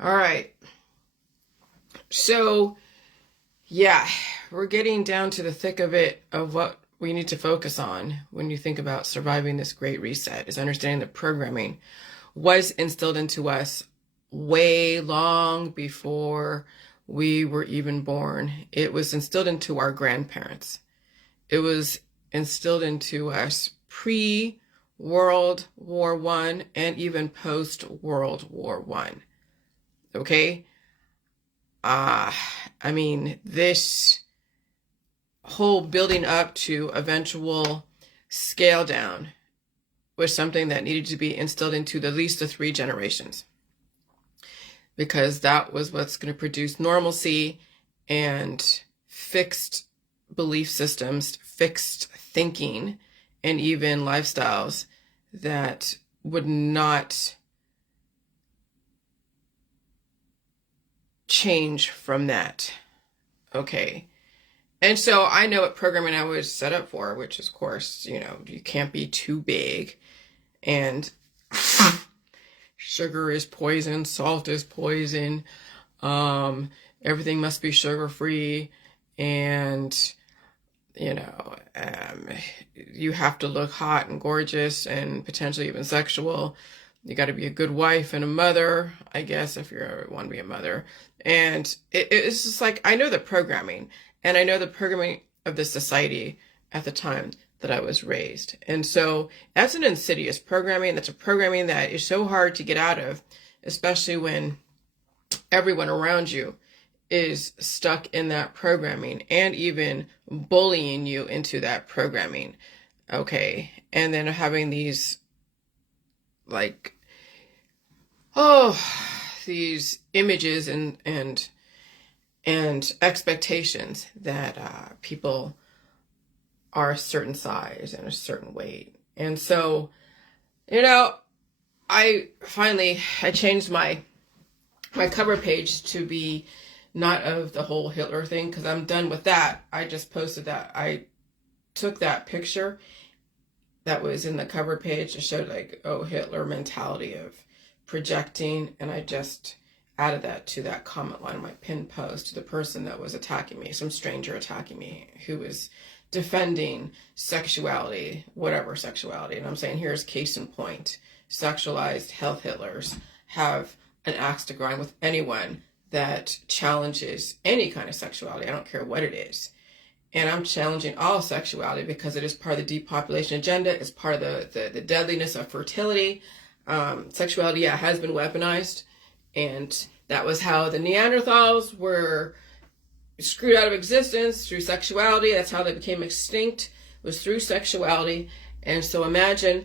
All right. So, yeah, we're getting down to the thick of it of what we need to focus on when you think about surviving this great reset is understanding the programming was instilled into us way long before we were even born. It was instilled into our grandparents. It was instilled into us pre-World War One and even post-World War One. Okay? Uh, I mean, this whole building up to eventual scale down was something that needed to be instilled into at least the 3 generations, because that was what's going to produce normalcy and fixed belief systems, fixed thinking, and even lifestyles that would not change from that. Okay. And so I know what programming I was set up for, which is, of course, you can't be too big. And sugar is poison, salt is poison, everything must be sugar-free, and, you have to look hot and gorgeous and potentially even sexual. You got to be a good wife and a mother, I guess, if you want to be a mother. And it's just like, I know the programming, and I know the programming of the society at the time that I was raised. And so that's an insidious programming. That's a programming that is so hard to get out of, especially when everyone around you is stuck in that programming and even bullying you into that programming. Okay. And then having these these images and expectations that people are a certain size and a certain weight. And so, I changed my cover page to be not of the whole Hitler thing, because I'm done with that. I just posted that. I took that picture that was in the cover page to show Hitler mentality of projecting, and I just added that to that comment line of my pinned post to the person that was attacking me, some stranger attacking me who was defending sexuality, whatever sexuality. And I'm saying, here's case in point. Sexualized health Hitlers have an axe to grind with anyone that challenges any kind of sexuality. I don't care what it is. And I'm challenging all sexuality because it is part of the depopulation agenda. It's part of the deadliness of fertility. Sexuality, has been weaponized. And that was how the Neanderthals were screwed out of existence, through sexuality. That's how they became extinct, was through sexuality. And so imagine,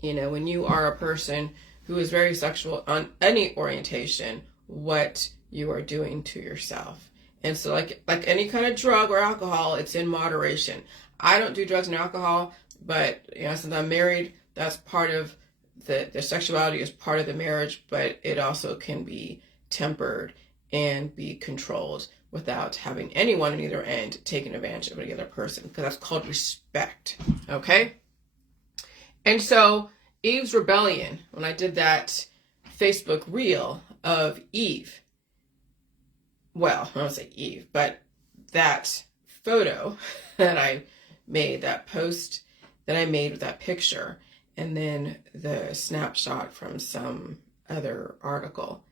when you are a person who is very sexual on any orientation, what you are doing to yourself. And so like any kind of drug or alcohol, it's in moderation. I don't do drugs and alcohol, but since I'm married, that's part of the sexuality is part of the marriage, but it also can be tempered and be controlled without having anyone on either end taking advantage of the other person, because that's called respect. Okay? And so Eve's Rebellion, when I did that Facebook reel of Eve, well, I don't say Eve, but that photo that I made, that post that I made with that picture, and then the snapshot from some other article,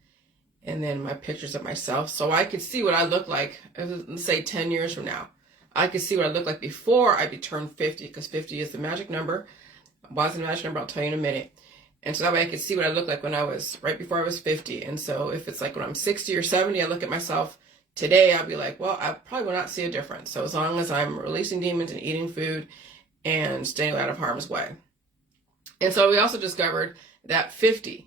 and then my pictures of myself, so I could see what I look like, let's say 10 years from now. I could see what I look like before I turned 50, because 50 is the magic number. Why is the magic number? I'll tell you in a minute. And so that way I could see what I looked like when I was, right before I was 50. And so if it's like when I'm 60 or 70, I look at myself today, I'll be like, well, I probably will not see a difference. So as long as I'm releasing demons and eating food and staying out of harm's way. And so we also discovered that 50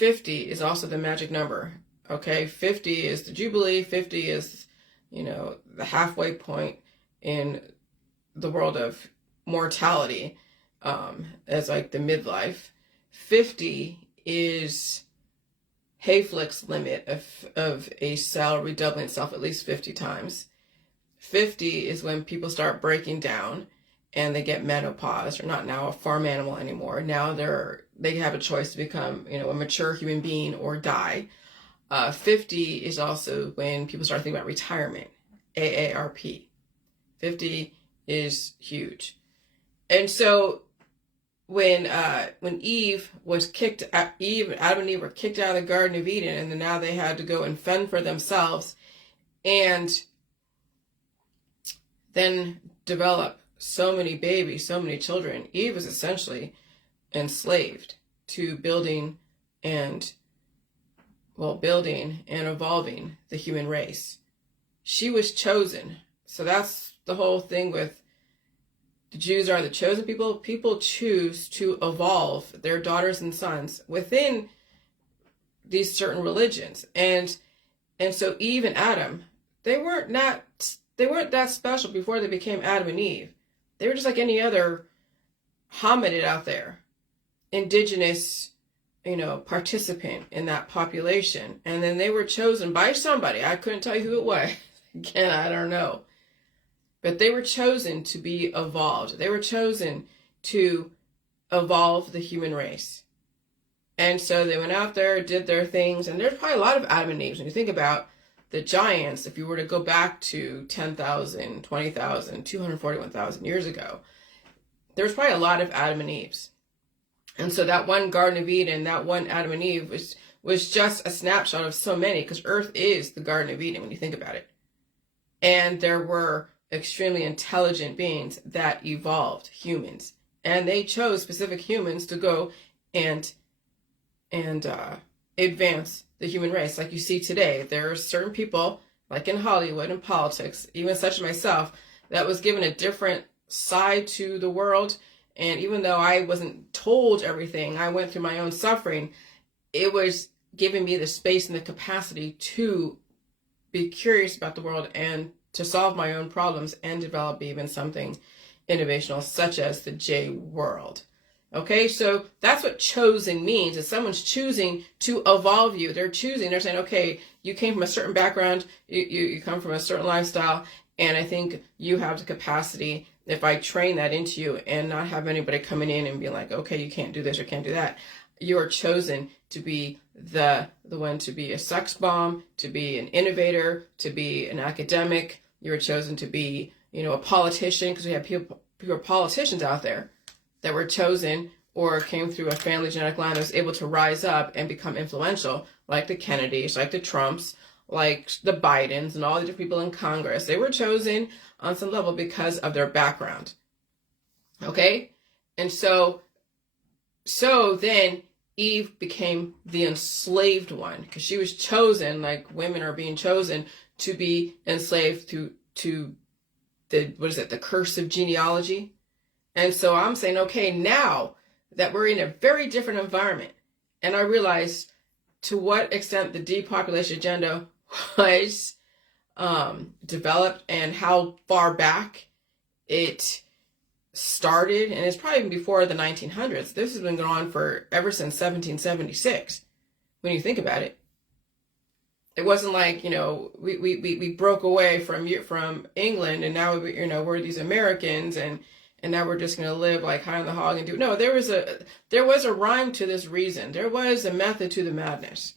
is also the magic number. Okay, 50 is the Jubilee. 50 is, the halfway point in the world of mortality, as like the midlife. 50 is Hayflick's limit of a cell redoubling itself at least 50 times. 50 is when people start breaking down and they get menopause. They're not now a farm animal anymore. Now they have a choice to become, a mature human being or die. 50 is also when people start thinking about retirement. AARP. 50 is huge. And so when Adam and Eve were kicked out of the Garden of Eden, and then now they had to go and fend for themselves and then develop so many babies, so many children. Eve was essentially enslaved to building and evolving the human race. She was chosen. So that's the whole thing with the Jews are the chosen people. People choose to evolve their daughters and sons within these certain religions. And so Eve and Adam, they weren't that special before they became Adam and Eve. They were just like any other hominid out there, indigenous, participant in that population. And then they were chosen by somebody. I couldn't tell you who it was. Again, I don't know. But they were chosen to be evolved. They were chosen to evolve the human race. And so they went out there, did their things, and there's probably a lot of Adam and Eve. When you think about the giants, if you were to go back to 10,000, 20,000, 241,000 years ago, there's probably a lot of Adam and Eves. And so that one Garden of Eden, that one Adam and Eve was just a snapshot of so many, because Earth is the Garden of Eden when you think about it. And there were extremely intelligent beings that evolved, humans. And they chose specific humans to go and advance the human race. Like you see today, there are certain people, like in Hollywood and politics, even such as myself, that was given a different side to the world. And even though I wasn't told everything, I went through my own suffering, it was giving me the space and the capacity to be curious about the world and to solve my own problems and develop even something innovational, such as the J world. Okay, so that's what chosen means, is someone's choosing to evolve you. They're saying, okay, you came from a certain background, you come from a certain lifestyle, and I think you have the capacity, if I train that into you and not have anybody coming in and be like, okay, you can't do this or can't do that. You are chosen to be the one to be a sex bomb, to be an innovator, to be an academic. You were chosen to be, a politician, because we have people politicians out there that were chosen or came through a family genetic line that was able to rise up and become influential, like the Kennedys, like the Trumps, like the Bidens, and all the different people in Congress. They were chosen on some level because of their background. Okay? And so then Eve became the enslaved one, because she was chosen, like women are being chosen to be enslaved to the curse of genealogy. And so I'm saying, okay, now that we're in a very different environment, and I realized to what extent the depopulation agenda was developed and how far back it started, and it's probably before the 1900s. This has been going on for ever since 1776. When you think about it, it wasn't like we broke away from England and now we're these Americans and now we're just going to live like high on the hog and do. No, there was a rhyme to this reason. There was a method to the madness.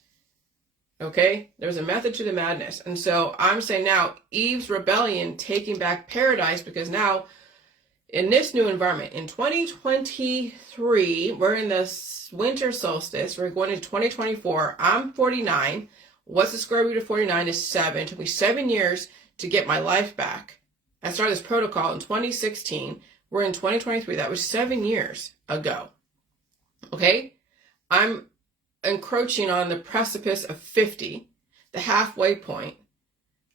Okay, there was a method to the madness, and so I'm saying now Eve's rebellion, taking back paradise, because now, in this new environment, in 2023, we're in the winter solstice. We're going into 2024. I'm 49. What's the square root of 49 is 7. It took me 7 years to get my life back. I started this protocol in 2016. We're in 2023. That was 7 years ago. Okay? I'm encroaching on the precipice of 50, the halfway point.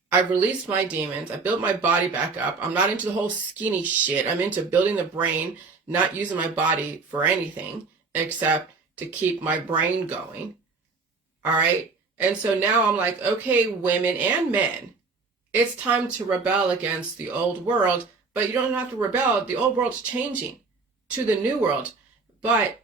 I've released my demons. I built my body back up. I'm not into the whole skinny shit. I'm into building the brain, not using my body for anything except to keep my brain going. All right? And so now I'm like, okay, women and men, it's time to rebel against the old world, but you don't have to rebel. The old world's changing to the new world, but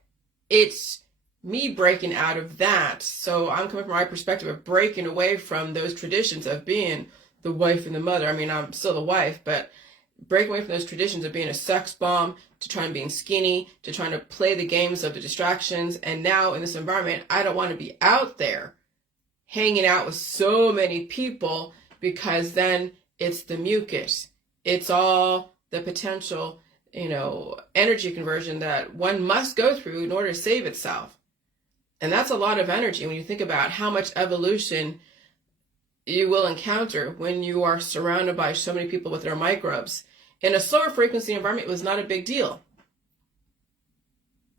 it's me breaking out of that. So I'm coming from my perspective of breaking away from those traditions of being the wife and the mother. I mean, I'm still the wife, but breaking away from those traditions of being a sex bomb, to trying to being skinny, to trying to play the games of the distractions. And now in this environment, I don't want to be out there hanging out with so many people, because then it's the mucus. It's all the potential, energy conversion that one must go through in order to save itself. And that's a lot of energy when you think about how much evolution you will encounter when you are surrounded by so many people with their microbes. In a slower frequency environment, it was not a big deal.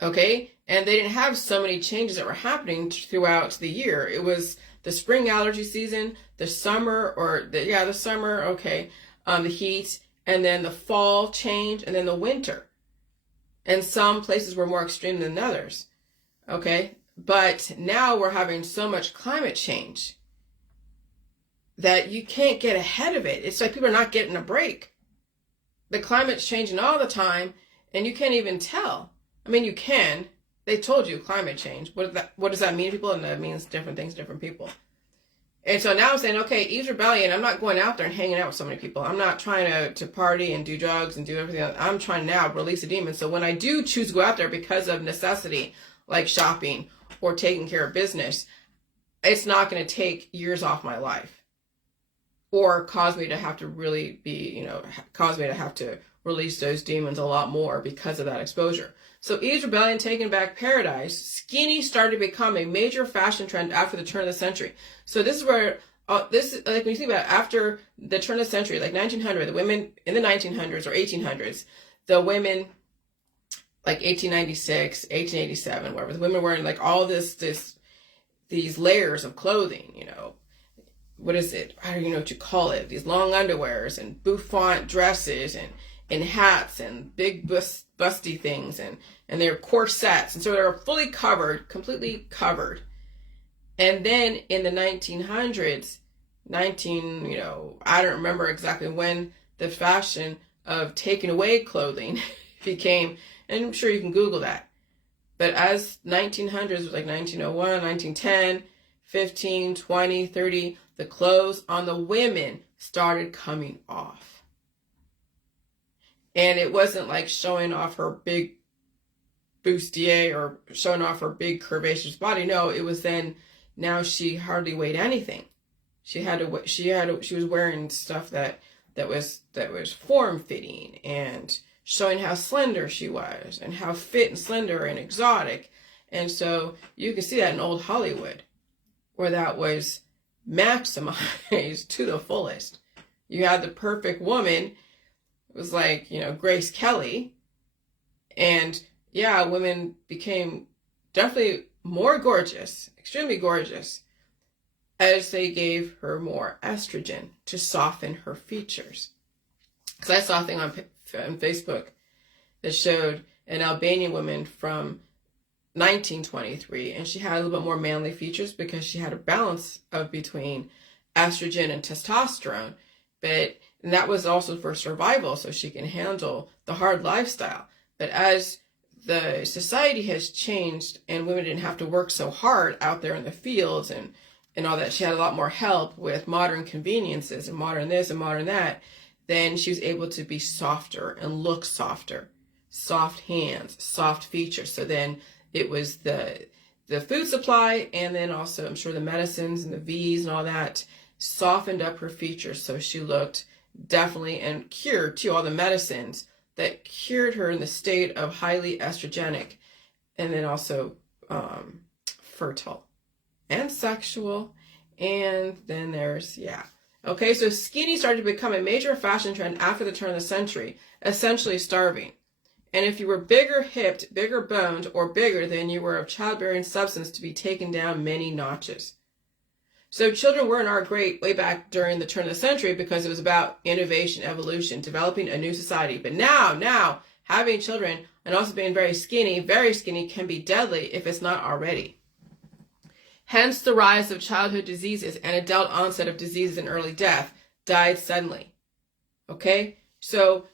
Okay? And they didn't have so many changes that were happening throughout the year. It was the spring allergy season, the summer, the summer, okay, the heat, and then the fall change, and then the winter. And some places were more extreme than others. Okay? But now we're having so much climate change that you can't get ahead of it. It's like people are not getting a break. The climate's changing all the time, and you can't even tell. I mean, you can. They told you climate change. What does that mean to people? And that means different things to different people. And so now I'm saying, okay, Eve's Rebellion, I'm not going out there and hanging out with so many people. I'm not trying to party and do drugs and do everything else. I'm trying now to release a demon. So when I do choose to go out there because of necessity, like shopping or taking care of business, it's not going to take years off my life or cause me to have to really be, cause me to have to release those demons a lot more because of that exposure. So Eve's Rebellion, Taking Back Paradise, skinny started to become a major fashion trend after the turn of the century. So this is where, like when you think about it, after the turn of the century, like 1900, the women in the 1900s or 1800s, the women, like 1896, 1887, whatever, the women wearing like all these layers of clothing, what is it? I don't even know what you call it. These long underwears and bouffant dresses and hats and big busty things and they're corsets. And so they're fully covered, completely covered. And then in the 1900s, I don't remember exactly when the fashion of taking away clothing became, and I'm sure you can Google that. But as 1900s was like 1901, 1910, 15, 20, 30, the clothes on the women started coming off. And it wasn't like showing off her big bustier or showing off her big curvaceous body. No, it was then, now she hardly weighed anything. She was wearing stuff that was form-fitting and showing how slender she was and how fit and slender and exotic. And so you can see that in old Hollywood, where that was maximized to the fullest. You had the perfect woman. It was like, Grace Kelly. And yeah, women became definitely more gorgeous, extremely gorgeous, as they gave her more estrogen to soften her features. Because I saw a thing on Facebook that showed an Albanian woman from 1923, and she had a little bit more manly features because she had a balance of between estrogen and testosterone. And that was also for survival, so she can handle the hard lifestyle. But as the society has changed and women didn't have to work so hard out there in the fields and all that, she had a lot more help with modern conveniences and modern this and modern that. Then she was able to be softer and look softer. Soft hands, soft features. So then it was the food supply, and then also I'm sure the medicines and the V's and all that softened up her features, so she looked definitely, and cured too, all the medicines that cured her in the state of highly estrogenic, and then also fertile and sexual. And then there's, okay, so skinny started to become a major fashion trend after the turn of the century, essentially starving. And if you were bigger hipped, bigger boned, or bigger, then you were of childbearing substance to be taken down many notches. So children weren't our great way back during the turn of the century because it was about innovation, evolution, developing a new society. But now, having children and also being very skinny can be deadly if it's not already. Hence the rise of childhood diseases and adult onset of diseases and early death died suddenly. Okay? So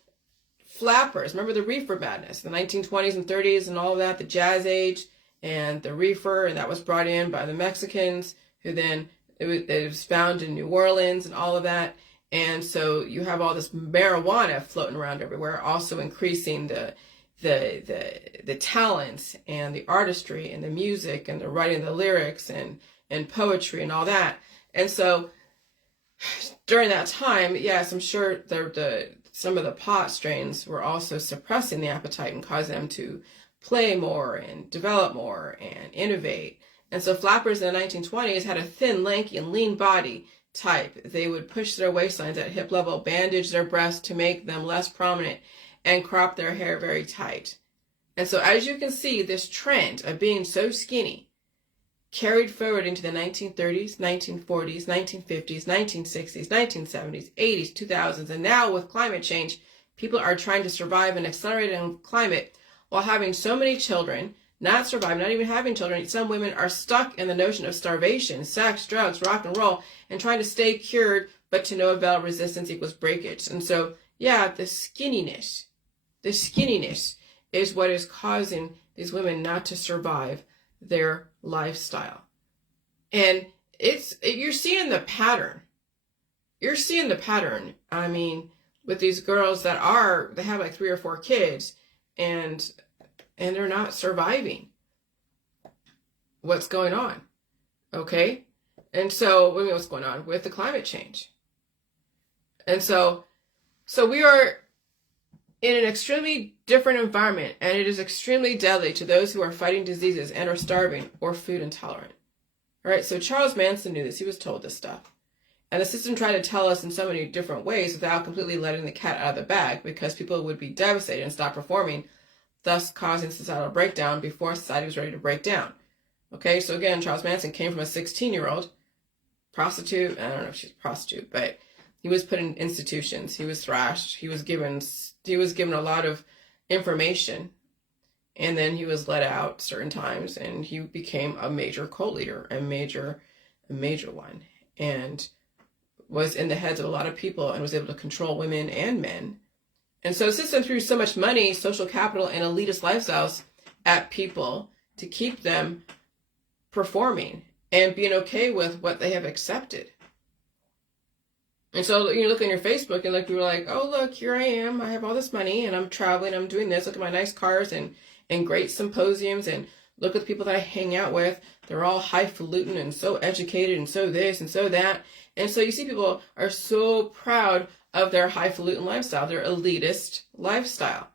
flappers, remember the reefer madness, the 1920s and 30s and all of that, the jazz age and the reefer, and that was brought in by the Mexicans, who then it was found in New Orleans and all of that. And so you have all this marijuana floating around everywhere, also increasing the talents and the artistry and the music and the writing the lyrics and and poetry and all that. And so during that time, yes, I'm sure some of the pot strains were also suppressing the appetite and causing them to play more and develop more and innovate. And so flappers in the 1920s had a thin, lanky, and lean body type. They would push their waistlines at hip level, bandage their breasts to make them less prominent, and crop their hair very tight. And so as you can see, this trend of being so skinny carried forward into the 1930s, 1940s, 1950s, 1960s, 1970s, 80s, 2000s, and now with climate change, people are trying to survive an accelerated climate while having so many children, not surviving, not even having children. Some women are stuck in the notion of starvation, sex, drugs, rock and roll, and trying to stay cured, but to no avail. Resistance equals breakage. And so, yeah, the skinniness is what is causing these women not to survive their lifestyle. And you're seeing the pattern. You're seeing the pattern. I mean, with these girls they have like 3 or 4 kids, and they're not surviving. What's going on? Okay? And so, what's going on with the climate change? And so we are in an extremely different environment, and it is extremely deadly to those who are fighting diseases and are starving or food intolerant. All right, so Charles Manson knew this. He was told this stuff. And the system tried to tell us in so many different ways without completely letting the cat out of the bag, because people would be devastated and stop performing, thus causing societal breakdown before society was ready to break down. Okay, so again, Charles Manson came from a 16-year-old prostitute. I don't know if she's a prostitute, but he was put in institutions. He was thrashed. He was given a lot of information, and then he was let out certain times, and he became a major cult leader, a major one, and was in the heads of a lot of people and was able to control women and men. And so the system threw so much money, social capital, and elitist lifestyles at people to keep them performing and being okay with what they have accepted. And so you look on your Facebook and you're like, oh, look, here I am. I have all this money and I'm traveling. I'm doing this. Look at my nice cars and great symposiums, and look at the people that I hang out with. They're all highfalutin and so educated and so this and so that. And so you see people are so proud of their highfalutin lifestyle, their elitist lifestyle.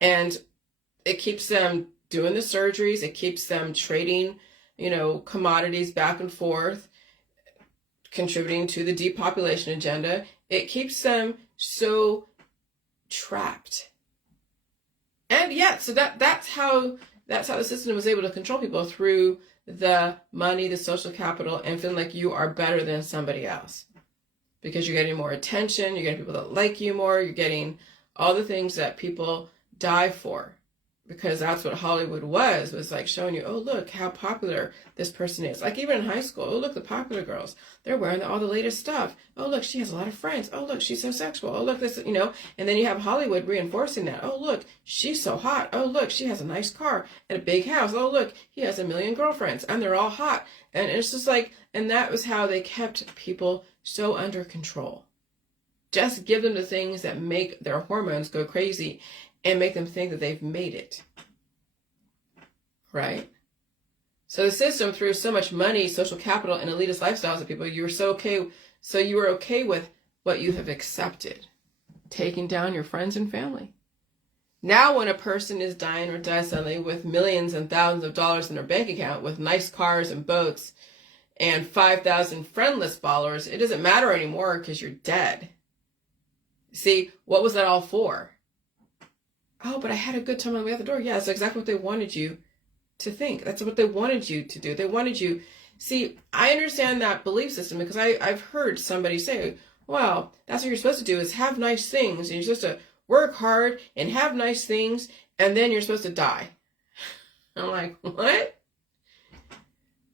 And it keeps them doing the surgeries. It keeps them trading, commodities back and forth, contributing to the depopulation agenda. It keeps them so trapped. And yeah, so that's how the system was able to control people, through the money, the social capital, and feeling like you are better than somebody else. Because you're getting more attention, you're getting people that like you more, you're getting all the things that people die for. Because that's what Hollywood was like showing you, oh, look how popular this person is. Like even in high school, oh, look, the popular girls, they're wearing all the latest stuff. Oh, look, she has a lot of friends. Oh, look, she's so sexual. Oh, look, this, and then you have Hollywood reinforcing that. Oh, look, she's so hot. Oh, look, she has a nice car and a big house. Oh, look, he has 1 million girlfriends and they're all hot. And it's just like, and that was how they kept people so under control. Just give them the things that make their hormones go crazy and make them think that they've made it. Right? So the system threw so much money, social capital, and elitist lifestyles at people. You were okay with what you have accepted, taking down your friends and family. Now when a person is dying or dies suddenly with millions and thousands of dollars in their bank account, with nice cars and boats and 5,000 friendless followers, it doesn't matter anymore because you're dead. See, what was that all for? Oh, but I had a good time on the way out the door. Yeah, that's exactly what they wanted you to think. That's what they wanted you to do. They wanted you. See, I understand that belief system because I've heard somebody say, well, that's what you're supposed to do, is have nice things. And you're supposed to work hard and have nice things, and then you're supposed to die. I'm like, what?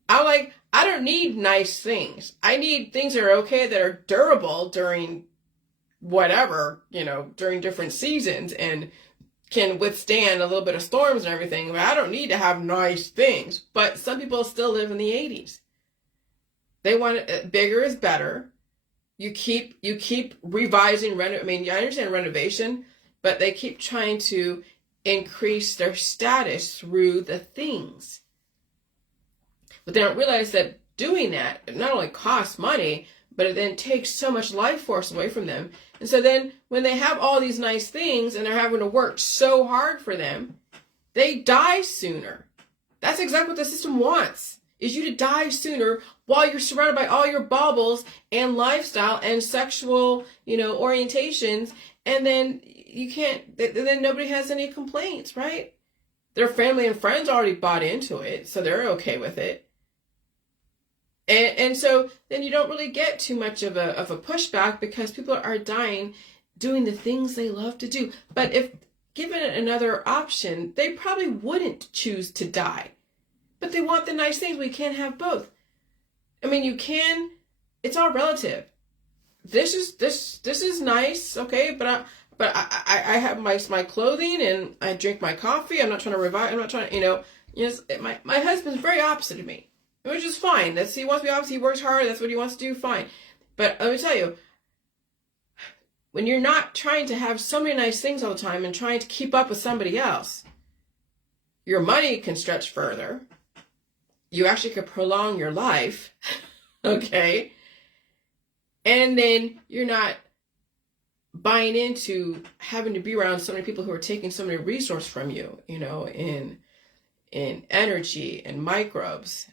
I'm like, I don't need nice things. I need things that are okay, that are durable during whatever, during different seasons, and can withstand a little bit of storms and everything. But I don't need to have nice things. But some people still live in the 80s. They want bigger is better. You keep revising. I understand renovation, but they keep trying to increase their status through the things. But they don't realize that doing that, it not only costs money, but it then takes so much life force away from them. And so then when they have all these nice things and they're having to work so hard for them, they die sooner. That's exactly what the system wants, is you to die sooner while you're surrounded by all your baubles and lifestyle and sexual, orientations. And then then nobody has any complaints, right? Their family and friends already bought into it, so they're okay with it. And so then you don't really get too much of a pushback because people are dying doing the things they love to do. But if given another option, they probably wouldn't choose to die. But they want the nice things. We can't have both. I mean, you can. It's all relative. This is nice, okay? But I have my clothing and I drink my coffee. I'm not trying to revive. I'm not trying to, my husband's very opposite of me, which is fine. He wants to be opposite. He works hard. That's what he wants to do. Fine. But let me tell you, when you're not trying to have so many nice things all the time and trying to keep up with somebody else, your money can stretch further. You actually could prolong your life, okay? And then you're not buying into having to be around so many people who are taking so many resources from you, in energy and microbes.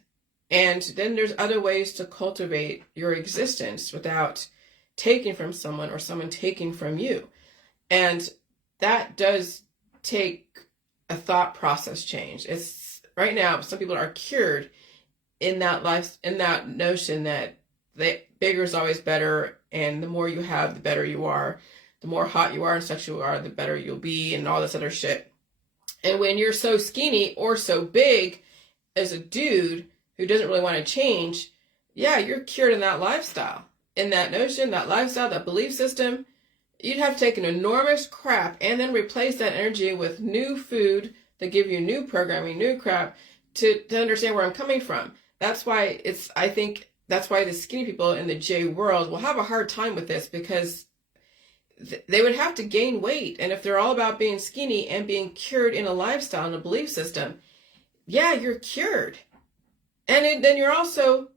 And then there's other ways to cultivate your existence without taking from someone or someone taking from you. And that does take a thought process change. It's right now, some people are cured in that notion that bigger is always better, and the more you have, the better you are. The more hot you are and sexual you are, the better you'll be, and all this other shit. And when you're so skinny or so big as a dude who doesn't really want to change, yeah, you're cured in that lifestyle. In that notion, that lifestyle, that belief system, you'd have to take an enormous crap and then replace that energy with new food that give you new programming, new crap to understand where I'm coming from. That's why that's why the skinny people in the J world will have a hard time with this, because they would have to gain weight. And if they're all about being skinny and being cured in a lifestyle and a belief system, yeah, you're cured. And then you're also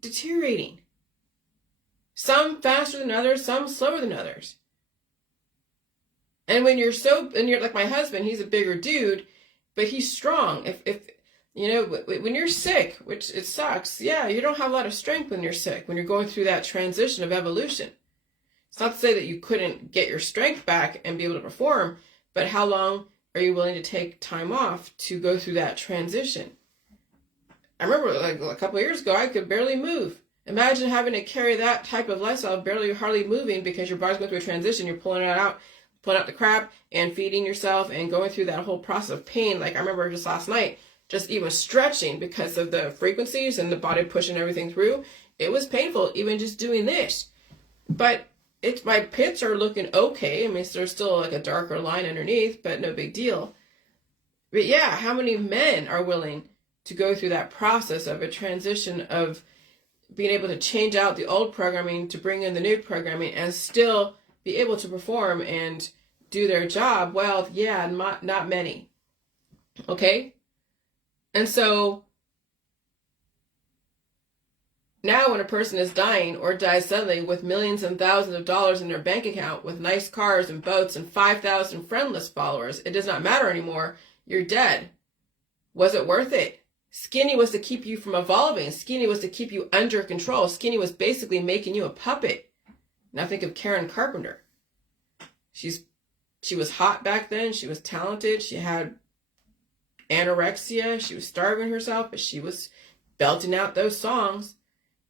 deteriorating. Some faster than others, some slower than others. And when you're like my husband, he's a bigger dude, but he's strong. If when you're sick, which it sucks, yeah, you don't have a lot of strength when you're sick, when you're going through that transition of evolution. It's not to say that you couldn't get your strength back and be able to perform, but how long are you willing to take time off to go through that transition? I remember like a couple of years ago, I could barely move. Imagine having to carry that type of lifestyle, hardly moving because your body's going through a transition. You're pulling out the crap and feeding yourself and going through that whole process of pain. Like I remember just last night, just even stretching because of the frequencies and the body pushing everything through. It was painful, even just doing this. But my pits are looking okay. I mean, there's still like a darker line underneath, but no big deal. But yeah, how many men are willing to go through that process of a transition of being able to change out the old programming to bring in the new programming and still be able to perform and do their job? Well, yeah, not many. Okay? And so now when a person is dying or dies suddenly with millions and thousands of dollars in their bank account, with nice cars and boats and 5,000 friendless followers, it does not matter anymore. You're dead. Was it worth it? Skinny was to keep you from evolving. Skinny was to keep you under control. Skinny was basically making you a puppet. Now think of Karen Carpenter. She was hot back then. She was talented. She had anorexia. She was starving herself, but she was belting out those songs,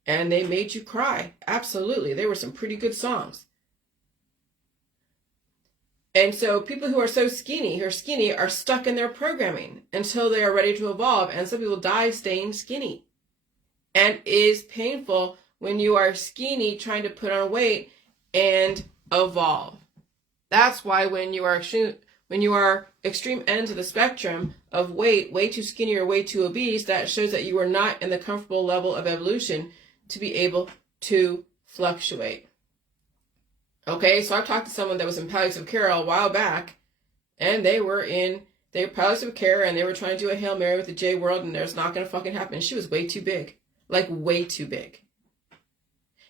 and they made you cry. Absolutely. They were some pretty good songs. And so people who are skinny are stuck in their programming until they are ready to evolve. And some people die staying skinny. And it is painful when you are skinny trying to put on weight and evolve. That's why when you are extreme ends of the spectrum of weight, way too skinny or way too obese, that shows that you are not in the comfortable level of evolution to be able to fluctuate. Okay, so I've talked to someone that was in palliative care a while back, and they were palliative care, and they were trying to do a Hail Mary with the J world, and there's not going to fucking happen. She was way too big. like way too big.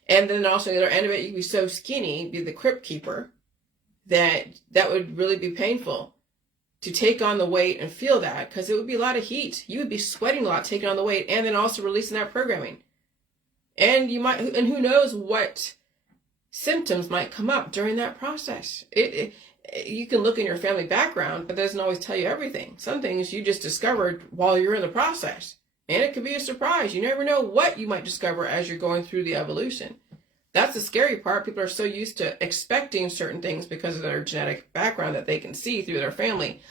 And then also the other end of it, you'd be so skinny, be the crypt keeper, that would really be painful to take on the weight and feel that, because it would be a lot of heat. You would be sweating a lot taking on the weight and then also releasing that programming. And you might, and who knows what symptoms might come up during that process. You can look in your family background, but that doesn't always tell you everything. Some things you just discovered while you're in the process. And it could be a surprise. You never know what you might discover as you're going through the evolution. That's the scary part. People are so used to expecting certain things because of their genetic background that they can see through their family.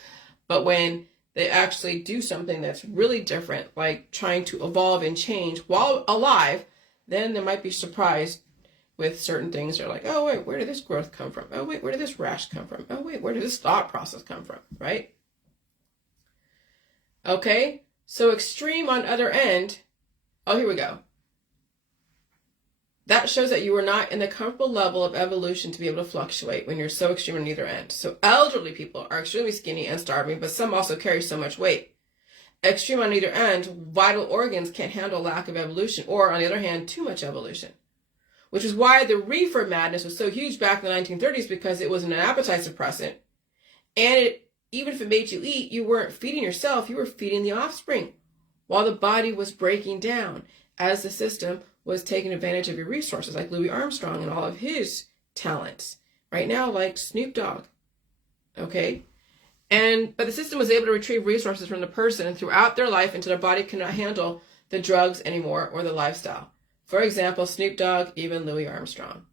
But when they actually do something that's really different, like trying to evolve and change while alive, then they might be surprised with certain things. They're like, oh, wait, where did this growth come from? Oh, wait, where did this rash come from? Oh, wait, where did this thought process come from? Right? Okay. So extreme on other end, oh, here we go. That shows that you are not in the comfortable level of evolution to be able to fluctuate when you're so extreme on either end. So elderly people are extremely skinny and starving, but some also carry so much weight. Extreme on either end, vital organs can't handle lack of evolution, or on the other hand, too much evolution. Which is why the reefer madness was so huge back in the 1930s, because it was an appetite suppressant. And even if it made you eat, you weren't feeding yourself, you were feeding the offspring while the body was breaking down as the system was taking advantage of your resources, like Louis Armstrong and all of his talents. Right now, like Snoop Dogg. Okay? But the system was able to retrieve resources from the person throughout their life until their body cannot handle the drugs anymore or the lifestyle. For example, Snoop Dogg, even Louis Armstrong.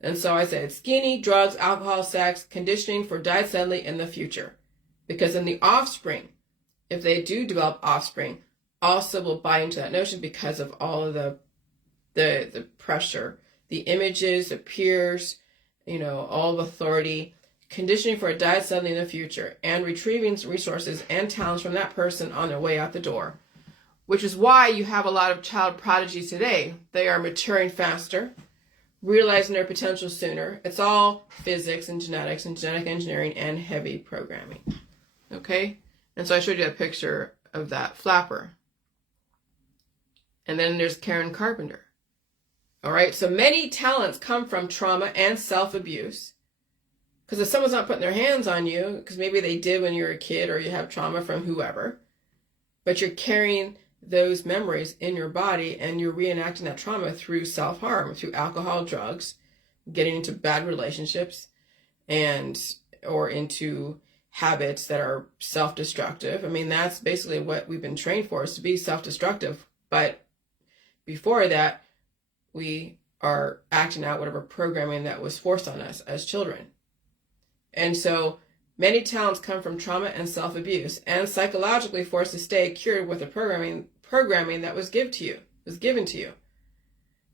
And so I said, skinny, drugs, alcohol, sex, conditioning for die suddenly in the future. Because then the offspring, if they do develop offspring, also will buy into that notion because of all of the pressure, the images, the peers, all of authority, conditioning for a diet suddenly in the future, and retrieving resources and talents from that person on their way out the door. Which is why you have a lot of child prodigies today. They are maturing faster, realizing their potential sooner. It's all physics and genetics and genetic engineering and heavy programming. Okay? And so I showed you a picture of that flapper. And then there's Karen Carpenter. All right? So many talents come from trauma and self-abuse. Because if someone's not putting their hands on you, because maybe they did when you were a kid, or you have trauma from whoever, but you're carrying those memories in your body and you're reenacting that trauma through self-harm, through alcohol, drugs, getting into bad relationships, or into habits that are self-destructive. I mean, that's basically what we've been trained for, is to be self-destructive. But before that, we are acting out whatever programming that was forced on us as children. And so many talents come from trauma and self-abuse, and psychologically forced to stay cured with the programming that was given to you.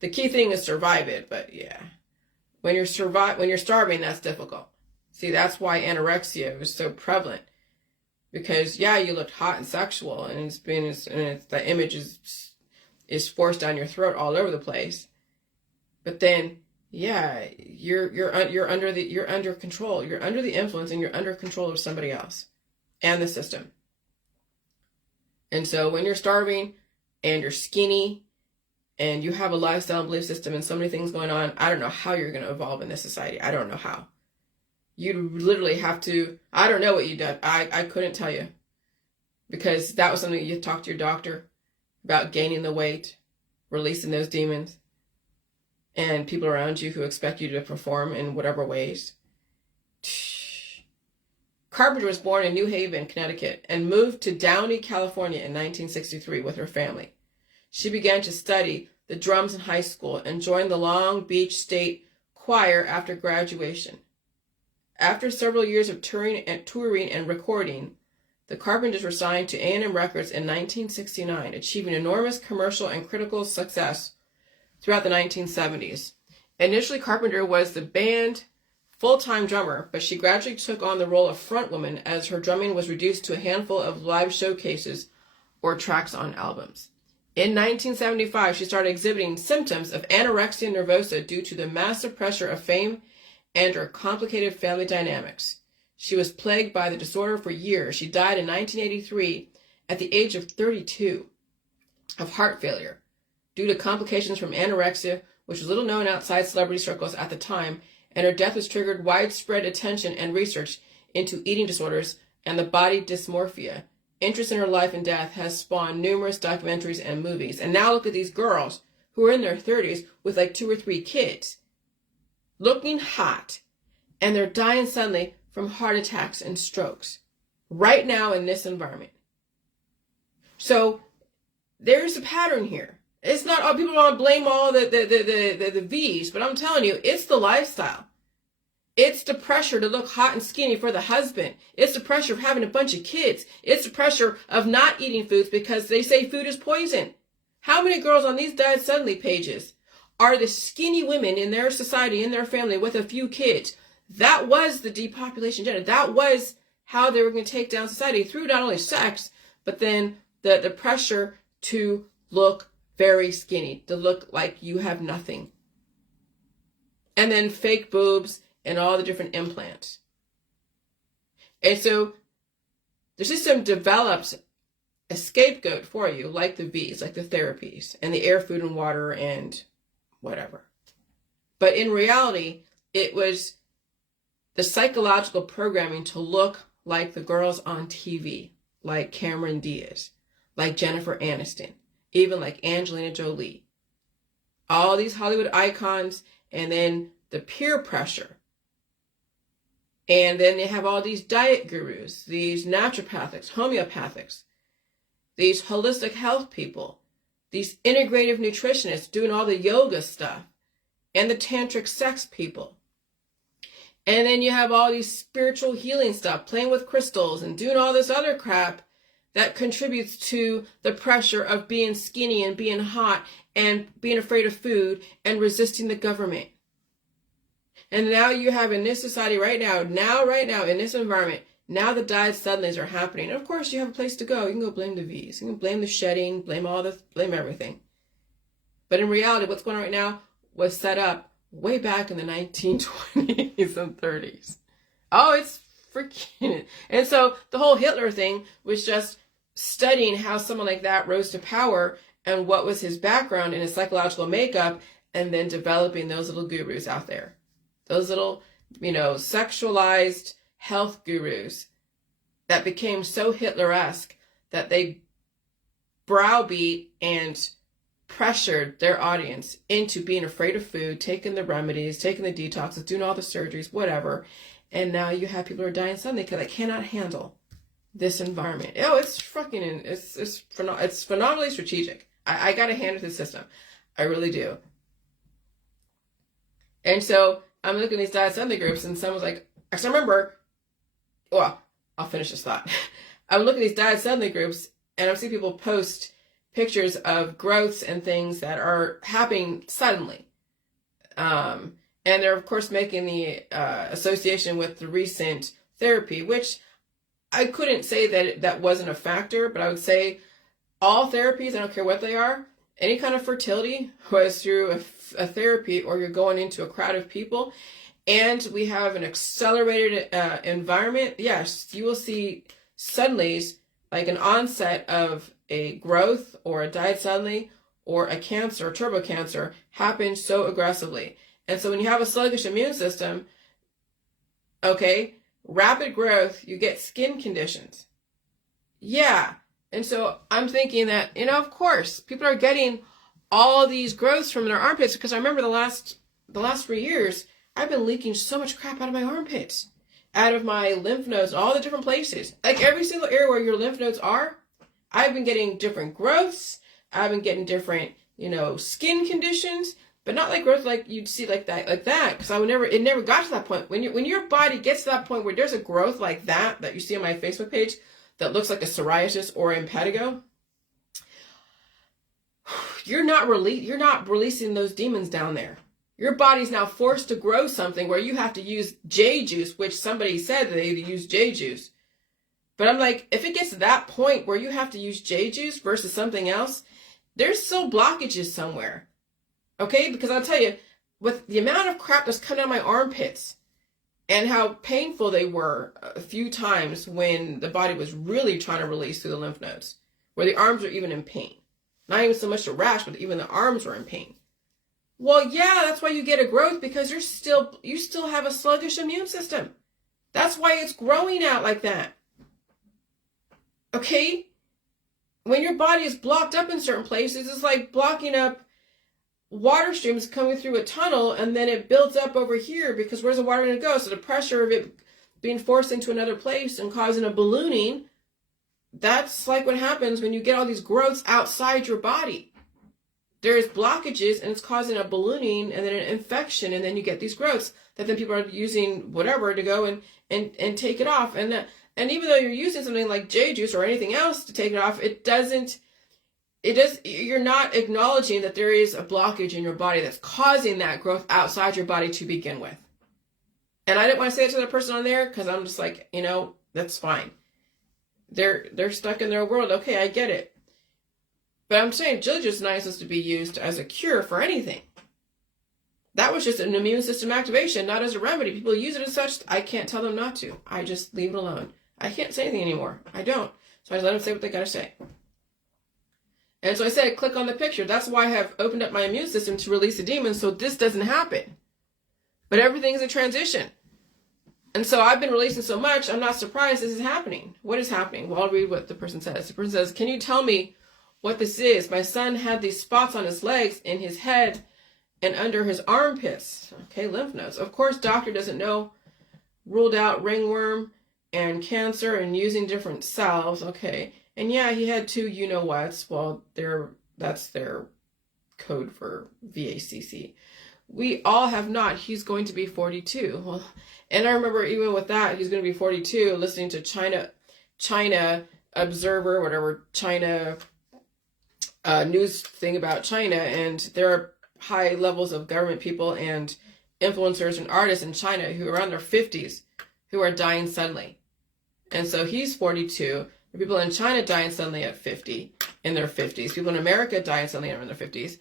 The key thing is survive it, but yeah. When you're starving, that's difficult. See, that's why anorexia is so prevalent. Because yeah, you look hot and sexual, and the image is forced down your throat all over the place. But then, yeah, you're under control. You're under the influence, and you're under control of somebody else and the system. And so when you're starving and you're skinny and you have a lifestyle and belief system and so many things going on, I don't know how you're going to evolve in this society. I don't know how. You literally have to, I don't know what you did. I couldn't tell you, because that was something you talk to your doctor about, gaining the weight, releasing those demons, and people around you who expect you to perform in whatever ways. Carpenter was born in New Haven, Connecticut, and moved to Downey, California in 1963 with her family. She began to study the drums in high school and joined the Long Beach State Choir after graduation. After several years of touring and recording, the Carpenters were signed to A&M Records in 1969, achieving enormous commercial and critical success throughout the 1970s. Initially, Carpenter was the band's full-time drummer, but she gradually took on the role of frontwoman as her drumming was reduced to a handful of live showcases or tracks on albums. In 1975, she started exhibiting symptoms of anorexia nervosa due to the massive pressure of fame and her complicated family dynamics. She was plagued by the disorder for years. She died in 1983 at the age of 32 of heart failure. due to complications from anorexia, which was little known outside celebrity circles at the time, and her death has triggered widespread attention and research into eating disorders and the body dysmorphia. Interest in her life and death has spawned numerous documentaries and movies. And now look at these girls who are in their 30s with like 2 or 3 kids, looking hot, and they're dying suddenly from heart attacks and strokes right now in this environment. So there's a pattern here. It's not all people want to blame all the V's, but I'm telling you, it's the lifestyle. It's the pressure to look hot and skinny for the husband. It's the pressure of having a bunch of kids. It's the pressure of not eating foods because they say food is poison. How many girls on these Diet Suddenly pages are the skinny women in their society, in their family with a few kids? That was the depopulation agenda. That was how they were going to take down society through not only sex, but then the pressure to look very skinny, to look like you have nothing. And then fake boobs and all the different implants. And so the system develops a scapegoat for you, like the V's, like the therapies, and the air, food, and water, and whatever. But in reality, it was the psychological programming to look like the girls on TV, like Cameron Diaz, like Jennifer Aniston, even like Angelina Jolie. All these Hollywood icons, and then the peer pressure. And then they have all these diet gurus, these naturopathics, homeopathics, these holistic health people, these integrative nutritionists doing all the yoga stuff, and the tantric sex people. And then you have all these spiritual healing stuff, playing with crystals and doing all this other crap that contributes to the pressure of being skinny and being hot and being afraid of food and resisting the government. And now you have in this society right now in this environment, now the Diet Suddenlies are happening. And of course you have a place to go. You can go blame the V's. You can blame the shedding, blame everything. But in reality, what's going on right now was set up way back in the 1920s and 30s. Oh, it's freaking... And so the whole Hitler thing was just studying how someone like that rose to power and what was his background and his psychological makeup, and then developing those little gurus out there. Those little, sexualized health gurus that became so Hitler-esque that they browbeat and pressured their audience into being afraid of food, taking the remedies, taking the detoxes, doing all the surgeries, whatever. And now you have people who are dying suddenly because they cannot handle this environment. Oh, it's fucking, it's phenomenally strategic. I got to hand it to the system. I really do. And so I'm looking at these Diet Suddenly groups, and someone's like, I remember, well, I'll finish this thought. I'm looking at these Diet Suddenly groups, and I'm seeing people post pictures of growths and things that are happening suddenly. And they're, of course, making the association with the recent therapy, which I couldn't say that that wasn't a factor, but I would say all therapies, I don't care what they are, any kind of fertility was through a therapy, or you're going into a crowd of people, and we have an accelerated environment. Yes, you will see suddenlies, like an onset of a growth or a Diet Suddenly or a cancer, turbo cancer, happen so aggressively. And so when you have a sluggish immune system, okay, rapid growth, you get skin conditions. Yeah. And so I'm thinking that, of course, people are getting all these growths from their armpits, because I remember the last 3 years, I've been leaking so much crap out of my armpits, out of my lymph nodes, all the different places. Like every single area where your lymph nodes are, I've been getting different growths. I've been getting different, skin conditions, but not like growth like you'd see like that, because it never got to that point. When your body gets to that point where there's a growth like that you see on my Facebook page that looks like a psoriasis or impetigo, you're not releasing those demons down there. Your body's now forced to grow something where you have to use J juice, which somebody said that they use J juice. But I'm like, if it gets to that point where you have to use J juice versus something else, there's still blockages somewhere. Okay? Because I'll tell you, with the amount of crap that's coming out of my armpits and how painful they were a few times when the body was really trying to release through the lymph nodes, where the arms are even in pain. Not even so much a rash, but even the arms were in pain. Well, yeah, that's why you get a growth, because you still have a sluggish immune system. That's why it's growing out like that. Okay? When your body is blocked up in certain places, it's like blocking up water streams coming through a tunnel, and then it builds up over here, because where's the water going to go? So the pressure of it being forced into another place and causing a ballooning, that's like what happens when you get all these growths outside your body. There's blockages, and it's causing a ballooning and then an infection, and then you get these growths that then people are using whatever to go and take it off. And even though you're using something like J juice or anything else to take it off, you're not acknowledging that there is a blockage in your body that's causing that growth outside your body to begin with. And I didn't want to say it to the person on there, because I'm just like, that's fine. They're stuck in their world. Okay, I get it. But I'm saying Jill just not supposed to be used as a cure for anything. That was just an immune system activation, not as a remedy. People use it as such. I can't tell them not to. I just leave it alone. I can't say anything anymore. I don't. So I just let them say what they got to say. And so I said, click on the picture. That's why I have opened up my immune system to release the demons, so this doesn't happen. But everything's a transition. And so I've been releasing so much, I'm not surprised this is happening. What is happening? Well, I'll read what the person says. The person says, can you tell me what this is? My son had these spots on his legs, in his head, and under his armpits. Okay, lymph nodes. Of course, doctor doesn't know. Ruled out ringworm and cancer and using different salves. Okay. And yeah, he had 2 you-know-whats. Well, that's their code for VACC. We all have not. He's going to be 42. Well, and I remember even with that, he's going to be 42, listening to China Observer, whatever, China news thing about China. And there are high levels of government people and influencers and artists in China who are around their 50s who are dying suddenly. And so he's 42. The people in China dying suddenly at 50, in their 50s. People in America dying suddenly in their 50s.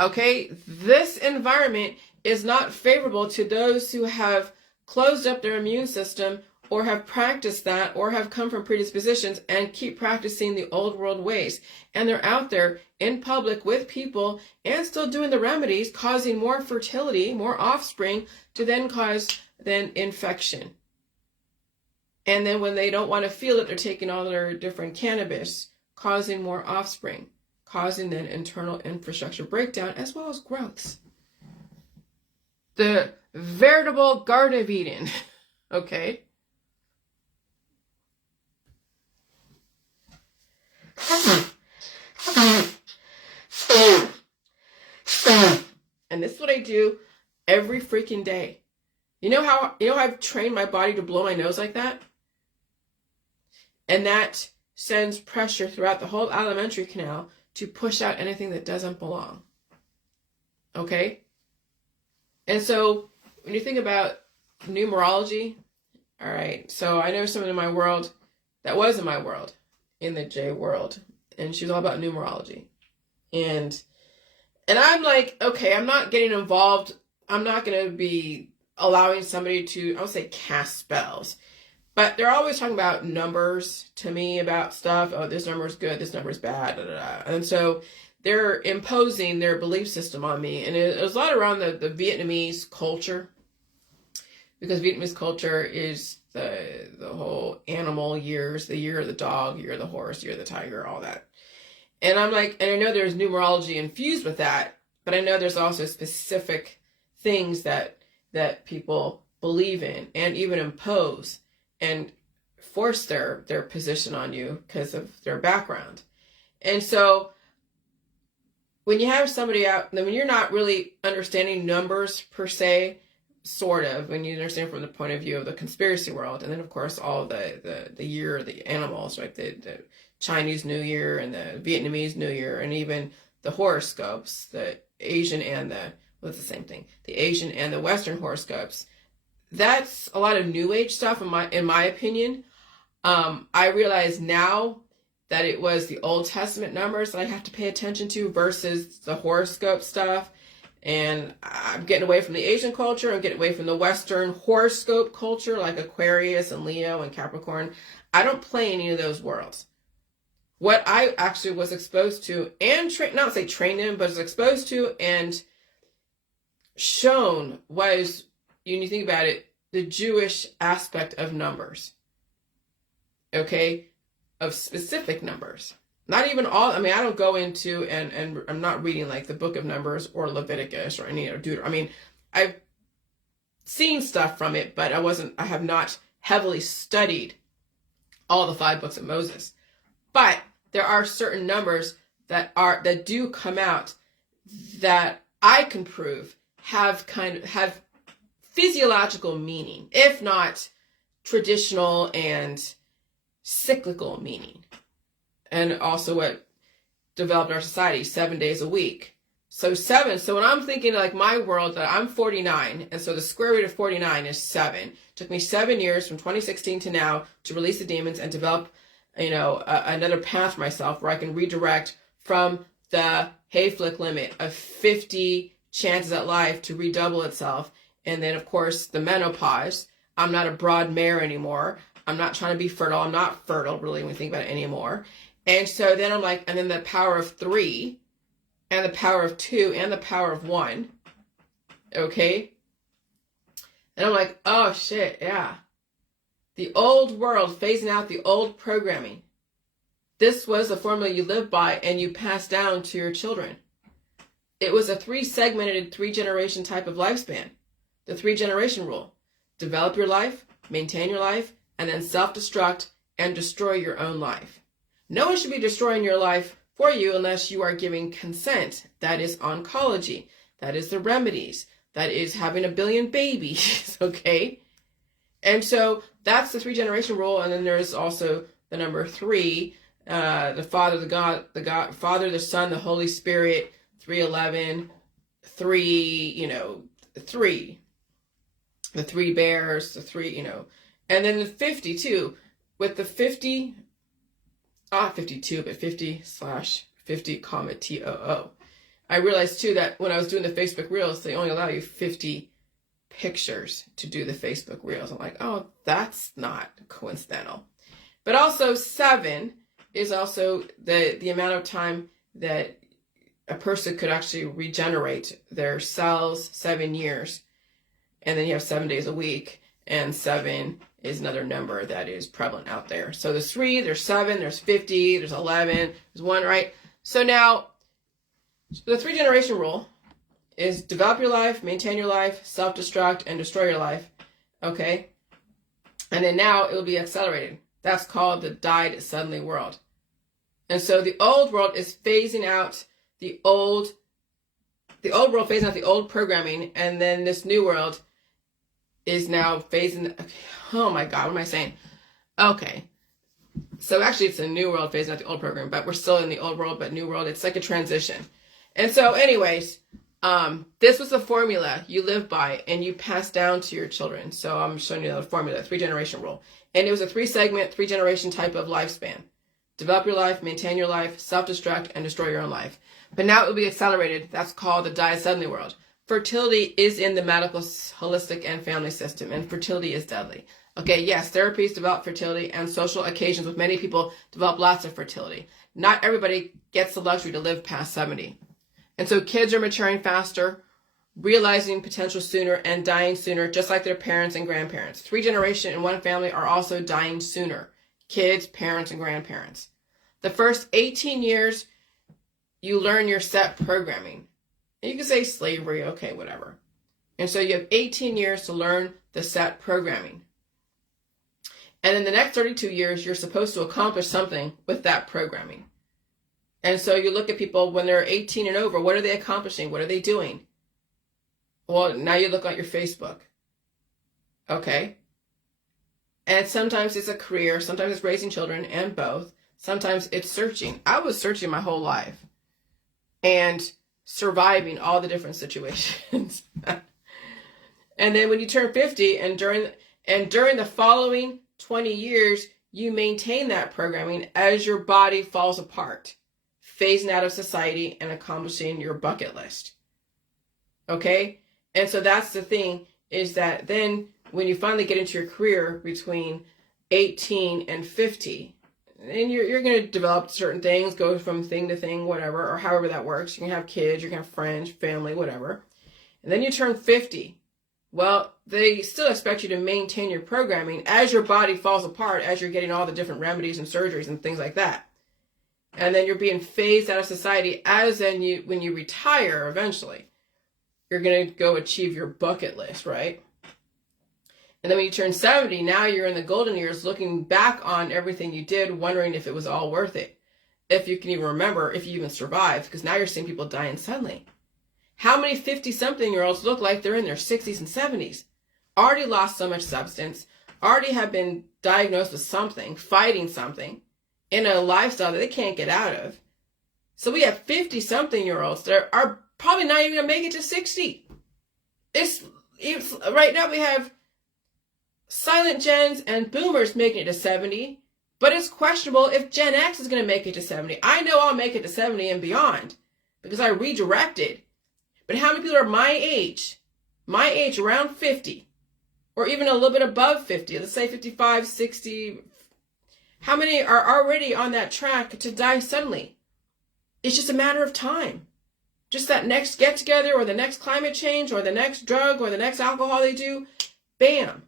Okay, this environment is not favorable to those who have closed up their immune system, or have practiced that, or have come from predispositions and keep practicing the old world ways. And they're out there in public with people and still doing the remedies, causing more fertility, more offspring, to then cause infection. And then when they don't want to feel it, they're taking all their different cannabis, causing more offspring, causing then internal infrastructure breakdown as well as growths. The veritable Garden of Eden, okay? And this is what I do every freaking day. You know how I've trained my body to blow my nose like that? And that sends pressure throughout the whole alimentary canal to push out anything that doesn't belong. Okay? And so when you think about numerology, all right, so I know someone in my world that was in my world, in the J world, and she was all about numerology. And I'm like, okay, I'm not getting involved. I'm not going to be allowing somebody to, I would say, cast spells. But they're always talking about numbers to me, about stuff. Oh, this number is good, this number is bad, da, da, da. And so they're imposing their belief system on me. And it was a lot around the Vietnamese culture, because Vietnamese culture is the whole animal years, the year of the dog, year of the horse, year of the tiger, all that. And I'm like, and I know there's numerology infused with that, but I know there's also specific things that people believe in and even impose and force their position on you because of their background. And so when you have somebody out, when you're not really understanding numbers per se, sort of, when you understand from the point of view of the conspiracy world, and then of course all the year of the animals, right? The Chinese New Year and the Vietnamese New Year, and even the horoscopes, the Asian and the Asian and the Western horoscopes. That's a lot of New Age stuff in my opinion. I realize now that it was the Old Testament numbers that I have to pay attention to versus the horoscope stuff. And I'm getting away from the Asian culture. I'm getting away from the Western horoscope culture, like Aquarius and Leo and Capricorn. I don't play any of those worlds. what I actually was exposed to and not say trained in, but was exposed to and shown was, when you think about it, the Jewish aspect of numbers. Okay? Of specific numbers. Not even all, I mean, I don't go into, and I'm not reading like the book of Numbers or Leviticus or any other Deuteronomy. I mean, I've seen stuff from it, but I have not heavily studied all the 5 books of Moses. But there are certain numbers that do come out that I can prove have physiological meaning, if not traditional and cyclical meaning. And also what developed our society, 7 days a week. So when I'm thinking like my world, that I'm 49, and so the square root of 49 is 7. It took me 7 years from 2016 to now to release the demons and develop, another path for myself where I can redirect from the Hayflick limit of 50 chances at life to redouble itself. And then, of course, the menopause. I'm not a broad mare anymore. I'm not trying to be fertile. I'm not fertile, really, when you think about it anymore. And so then I'm like, and then the power of 3, and the power of 2, and the power of 1. Okay? And I'm like, oh, shit, yeah. The old world, phasing out the old programming. This was the formula you lived by and you passed down to your children. It was a 3-segmented, 3-generation type of lifespan. The 3-generation rule. Develop your life, maintain your life, and then self-destruct and destroy your own life. No one should be destroying your life for you unless you are giving consent. That is oncology. That is the remedies. That is having a billion babies, okay? And so that's the 3-generation rule. And then there's also the number 3, the Father, the Father, the Son, the Holy Spirit, 311, 3, 3. The 3 bears, the 3, and then the 52, with the 50, 52, but 50/50, comma, TOO. I realized too that when I was doing the Facebook Reels, they only allow you 50 pictures to do the Facebook Reels. I'm like, oh, that's not coincidental. But also 7 is also the amount of time that a person could actually regenerate their cells, 7 years. And then you have 7 days a week, and 7 is another number that is prevalent out there. So there's 3, there's 7, there's 50, there's 11, there's 1, right? So now, the 3-generation rule is develop your life, maintain your life, self-destruct, and destroy your life, okay? And then now it will be accelerated. That's called the died suddenly world. And so the old world is phasing out the old world phasing out the old programming, and then this new world is now phasing. Okay, oh my God, what am I saying? Okay, so actually it's a new world phasing out the old program, but we're still in the old world, but new world. It's like a transition. And so, anyways, this was the formula you live by and you pass down to your children. So I'm showing you the formula, 3-generation rule, and it was a 3-segment, 3-generation type of lifespan. Develop your life, maintain your life, self-destruct, and destroy your own life. But now it will be accelerated. That's called the die suddenly world. Fertility is in the medical, holistic, and family system, and fertility is deadly. Okay, yes, therapies develop fertility, and social occasions with many people develop lots of fertility. Not everybody gets the luxury to live past 70. And so kids are maturing faster, realizing potential sooner, and dying sooner, just like their parents and grandparents. 3 generations in one family are also dying sooner. Kids, parents, and grandparents. The first 18 years, you learn your set programming. You can say slavery, okay, whatever. And so you have 18 years to learn the set programming. And in the next 32 years, you're supposed to accomplish something with that programming. And so you look at people when they're 18 and over, what are they accomplishing? What are they doing? Well, now you look at your Facebook. Okay. And sometimes it's a career, sometimes it's raising children, and both. Sometimes it's searching. I was searching my whole life and surviving all the different situations. And then when you turn 50 and during the following 20 years, you maintain that programming as your body falls apart, phasing out of society and accomplishing your bucket list. Okay? And so that's the thing, is that then when you finally get into your career between 18 and 50, and you're going to develop certain things, go from thing to thing, whatever, or however that works. You can have kids, you can have friends, family, whatever. And then you turn 50. Well, they still expect you to maintain your programming as your body falls apart, as you're getting all the different remedies and surgeries and things like that. And then you're being phased out of society as then when you retire eventually, you're going to go achieve your bucket list, right? And then when you turn 70, now you're in the golden years looking back on everything you did, wondering if it was all worth it. If you can even remember, if you even survived, because now you're seeing people dying suddenly. How many 50-something-year-olds look like they're in their 60s and 70s? Already lost so much substance, already have been diagnosed with something, fighting something, in a lifestyle that they can't get out of. So we have 50-something-year-olds that are probably not even going to make it to 60. It's right now we have silent gens and boomers making it to 70, but it's questionable if Gen X is going to make it to 70. I know I'll make it to 70 and beyond because I redirected. But how many people are my age, around 50, or even a little bit above 50, let's say 55, 60, how many are already on that track to die suddenly? It's just a matter of time. Just that next get-together or the next climate change or the next drug or the next alcohol they do, bam.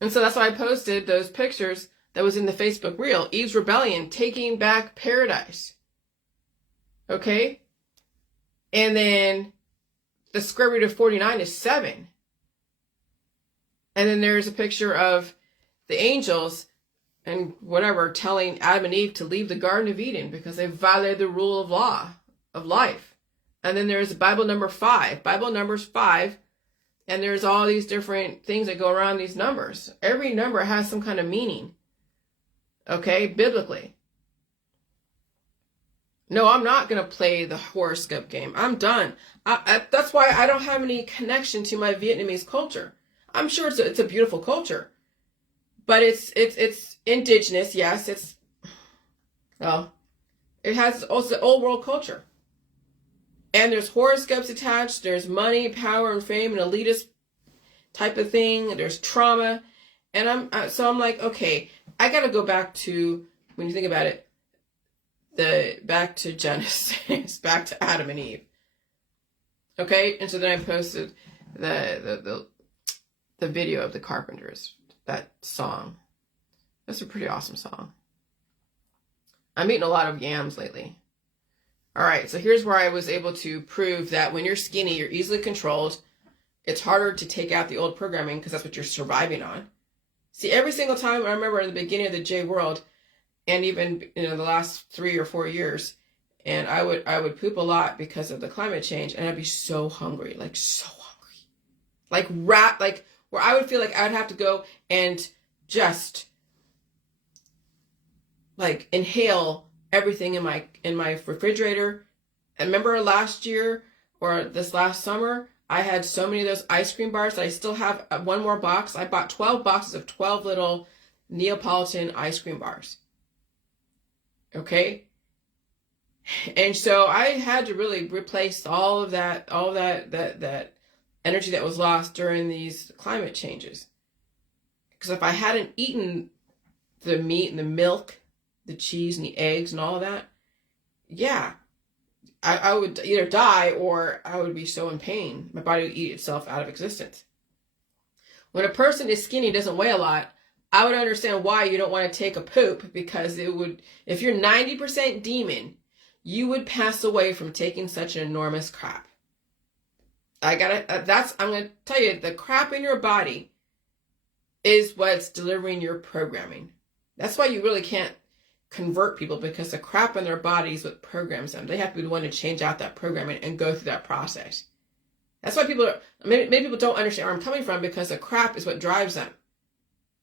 And so that's why I posted those pictures that was in the Facebook reel. Eve's Rebellion, taking back paradise. Okay? And then the square root of 49 is 7. And then there's a picture of the angels and whatever telling Adam and Eve to leave the Garden of Eden because they violated the rule of law, of life. And then there's Bible number 5. Bible number's 5. And there's all these different things that go around these numbers. Every number has some kind of meaning. Okay, biblically. No, I'm not going to play the horoscope game. I'm done. That's why I don't have any connection to my Vietnamese culture. I'm sure it's a beautiful culture. But it's indigenous, yes. It has also old world culture. And there's horoscopes attached. There's money, power, and fame, and elitist type of thing. There's trauma. And I'm like, okay, I got to go back to, when you think about it, back to Genesis, back to Adam and Eve. Okay? And so then I posted the video of the Carpenters, that song. That's a pretty awesome song. I'm eating a lot of yams lately. All right, so here's where I was able to prove that when you're skinny, you're easily controlled. It's harder to take out the old programming because that's what you're surviving on. See, every single time, I remember in the beginning of the J World, and even the last 3 or 4 years, and I would poop a lot because of the climate change, and I'd be so hungry, like so hungry, like where I would feel like I would have to go and just like inhale everything in my refrigerator. And remember last year or this last summer, I had so many of those ice cream bars that I still have one more box. I bought 12 boxes of 12 little Neapolitan ice cream bars. Okay? And so I had to really replace all of that energy that was lost during these climate changes. Because if I hadn't eaten the meat and the milk, the cheese and the eggs and all of that, yeah, I would either die or I would be so in pain. My body would eat itself out of existence. When a person is skinny, doesn't weigh a lot, I would understand why you don't want to take a poop, because it would, if you're 90% demon, you would pass away from taking such an enormous crap. I'm going to tell you, the crap in your body is what's delivering your programming. That's why you really can't convert people, because the crap in their body is what programs them. They have to be the one to change out that programming and go through that process. That's why many people don't understand where I'm coming from, because the crap is what drives them.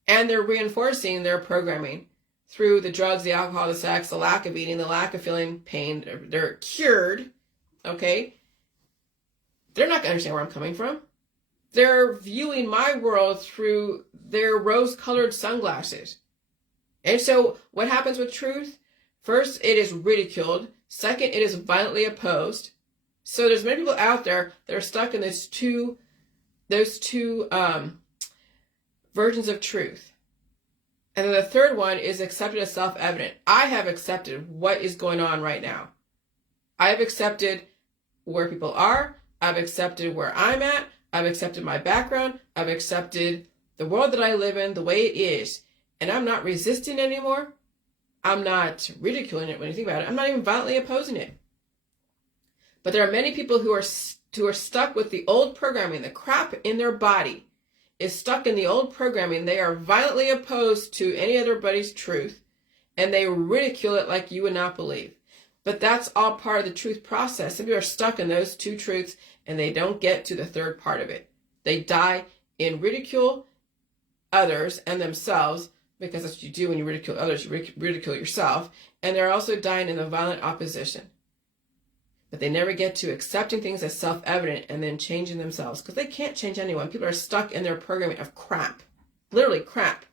And they're reinforcing their programming through the drugs, the alcohol, the sex, the lack of eating, the lack of feeling pain. They're cured, okay? They're not going to understand where I'm coming from. They're viewing my world through their rose-colored sunglasses. And so what happens with truth? First, it is ridiculed. Second, it is violently opposed. So there's many people out there that are stuck in those two versions of truth. And then the third one is accepted as self-evident. I have accepted what is going on right now. I have accepted where people are. I've accepted where I'm at. I've accepted my background. I've accepted the world that I live in the way it is. And I'm not resisting anymore. I'm not ridiculing it when you think about it. I'm not even violently opposing it. But there are many people who are stuck with the old programming. The crap in their body is stuck in the old programming. They are violently opposed to any other body's truth, and they ridicule it like you would not believe. But that's all part of the truth process. Some people are stuck in those two truths, and they don't get to the third part of it. They die in ridicule others and themselves, because that's what you do when you ridicule others, you ridicule yourself. And they're also dying in the violent opposition. But they never get to accepting things as self-evident and then changing themselves, because they can't change anyone. People are stuck in their programming of crap. Literally crap.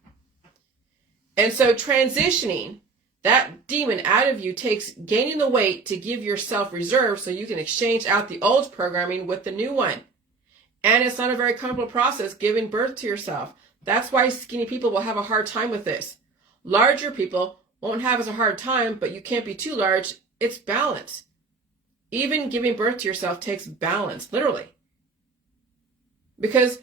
And so transitioning that demon out of you takes gaining the weight to give yourself reserve so you can exchange out the old programming with the new one. And it's not a very comfortable process giving birth to yourself. That's why skinny people will have a hard time with this. Larger people won't have as a hard time, but you can't be too large. It's balance. Even giving birth to yourself takes balance, literally. Because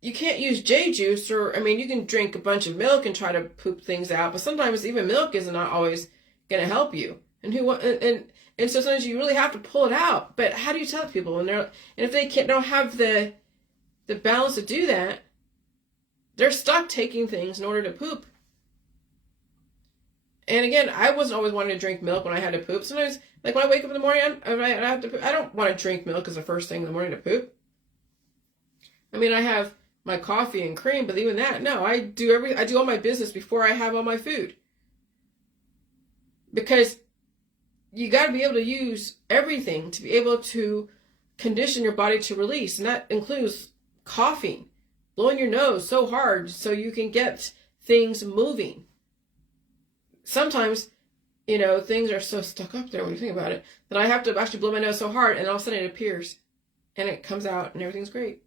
you can't use J juice, or, you can drink a bunch of milk and try to poop things out, but sometimes even milk is not always going to help you. And so sometimes you really have to pull it out. But how do you tell people and if they don't have the balance to do that, they're stuck taking things in order to poop. And again, I wasn't always wanting to drink milk when I had to poop. Sometimes, like when I wake up in the morning, I have to poop. I don't want to drink milk as the first thing in the morning to poop. I have my coffee and cream, but even that, no, I do all my business before I have all my food. Because you got to be able to use everything to be able to condition your body to release. And that includes coughing, blowing your nose so hard so you can get things moving. Sometimes, things are so stuck up there when you think about it, that I have to actually blow my nose so hard, and all of a sudden it appears and it comes out and everything's great.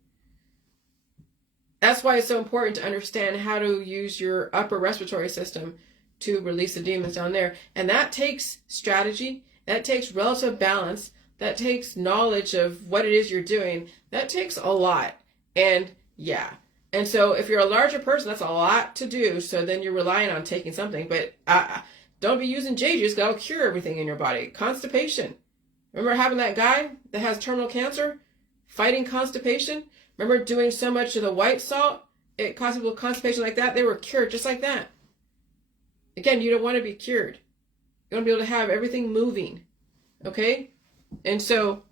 That's why it's so important to understand how to use your upper respiratory system to release the demons down there. And that takes strategy, that takes relative balance, that takes knowledge of what it is you're doing. That takes a lot. And yeah. And so if you're a larger person, that's a lot to do. So then you're relying on taking something. But don't be using J juice, because that'll cure everything in your body. Constipation. Remember having that guy that has terminal cancer fighting constipation? Remember doing so much of the white salt? It caused people constipation like that. They were cured just like that. Again, you don't want to be cured. You want to be able to have everything moving. Okay? And so,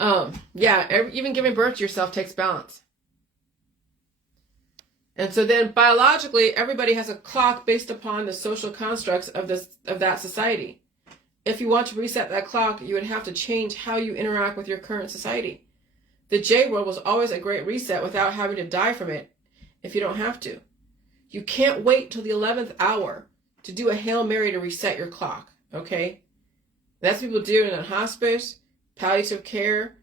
even giving birth to yourself takes balance. And so then biologically, everybody has a clock based upon the social constructs of that society. If you want to reset that clock, you would have to change how you interact with your current society. The J world was always a great reset without having to die from it if you don't have to. You can't wait till the 11th hour to do a Hail Mary to reset your clock, okay? That's what people do in a hospice, palliative care,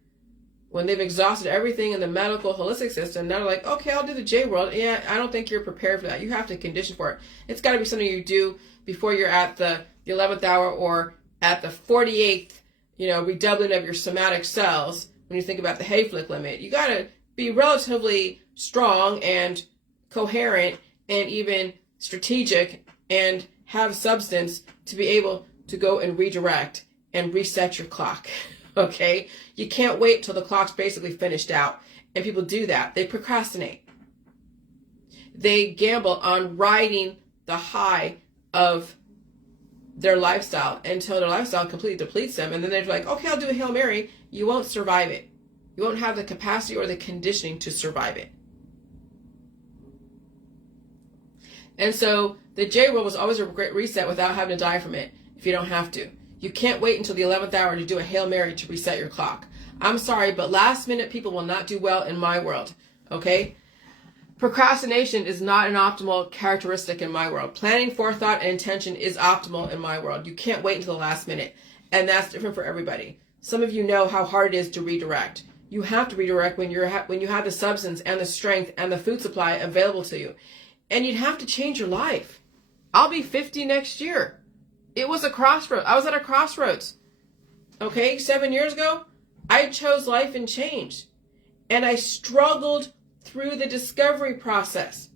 when they've exhausted everything in the medical holistic system. They're like, okay, I'll do the J world. Yeah, I don't think you're prepared for that. You have to condition for it. It's got to be something you do before you're at the 11th hour or at the 48th, redoubling of your somatic cells. When you think about the Hayflick limit, you got to be relatively strong and coherent and even strategic and have substance to be able to go and redirect and reset your clock. Okay? You can't wait till the clock's basically finished out. And people do that. They procrastinate. They gamble on riding the high of their lifestyle until their lifestyle completely depletes them. And then they're like, okay, I'll do a Hail Mary. You won't survive it. You won't have the capacity or the conditioning to survive it. And so the J world was always a great reset without having to die from it if you don't have to. You can't wait until the 11th hour to do a Hail Mary to reset your clock. I'm sorry, but last minute people will not do well in my world. Okay? Procrastination is not an optimal characteristic in my world. Planning, forethought, and intention is optimal in my world. You can't wait until the last minute. And that's different for everybody. Some of you know how hard it is to redirect. You have to redirect when you have the substance and the strength and the food supply available to you. And you'd have to change your life. I'll be 50 next year. It was a crossroads. I was at a crossroads. Okay, 7 years ago, I chose life and change. And I struggled through the discovery process.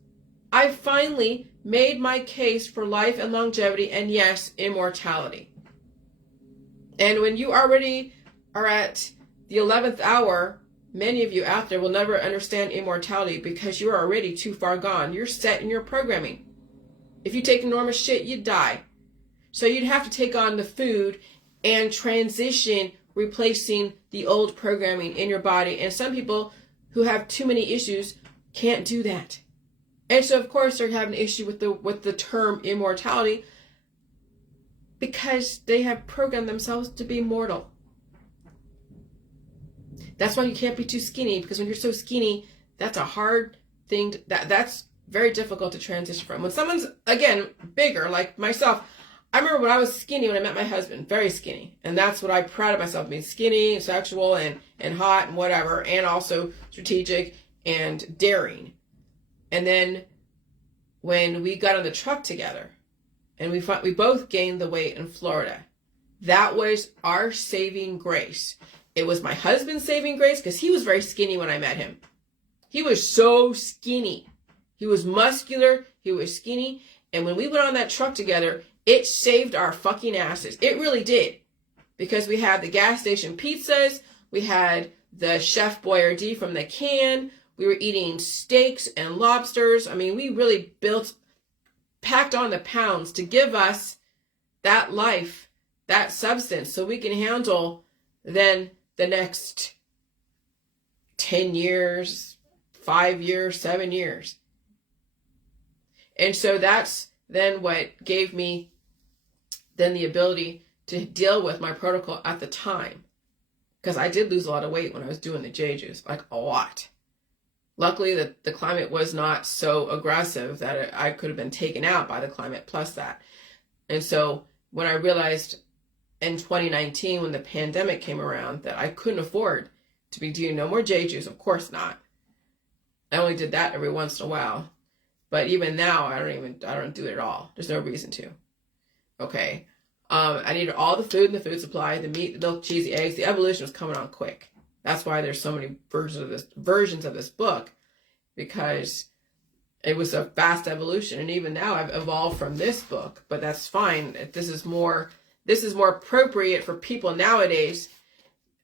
I finally made my case for life and longevity and, yes, immortality. And when you already are at the 11th hour, many of you out there will never understand immortality because you are already too far gone. You're set in your programming. If you take enormous shit, you die. So you'd have to take on the food and transition, replacing the old programming in your body. And some people who have too many issues can't do that. And so, of course, they're having an issue with the term immortality because they have programmed themselves to be mortal. That's why you can't be too skinny, because when you're so skinny, that's a hard thing. That's very difficult to transition from. When someone's, again, bigger, like myself, I remember when I was skinny when I met my husband, very skinny. And that's what I prided myself, being skinny, sexual, and hot, and whatever, and also strategic and daring. And then when we got on the truck together, and we both gained the weight in Florida, that was our saving grace. It was my husband's saving grace because he was very skinny when I met him. He was so skinny. He was muscular. He was skinny. And when we went on that truck together, it saved our fucking asses. It really did. Because we had the gas station pizzas. We had the Chef Boyardee from the can. We were eating steaks and lobsters. I mean, we really packed on the pounds to give us that life, that substance, so we can handle then the next 10 years, 5 years, 7 years. And so that's then what gave me then the ability to deal with my protocol at the time. Because I did lose a lot of weight when I was doing the J-Juice, like a lot. Luckily, the climate was not so aggressive that I could have been taken out by the climate plus that. And so when I realized in 2019, when the pandemic came around, that I couldn't afford to be doing no more J-Juice, of course not. I only did that every once in a while. But even now, I don't do it at all. There's no reason to. Okay. I needed all the food in the food supply, the meat, the milk, cheese, the eggs. The evolution was coming on quick. That's why there's so many versions of this book, because it was a fast evolution. And even now I've evolved from this book, but that's fine. This is more appropriate for people nowadays,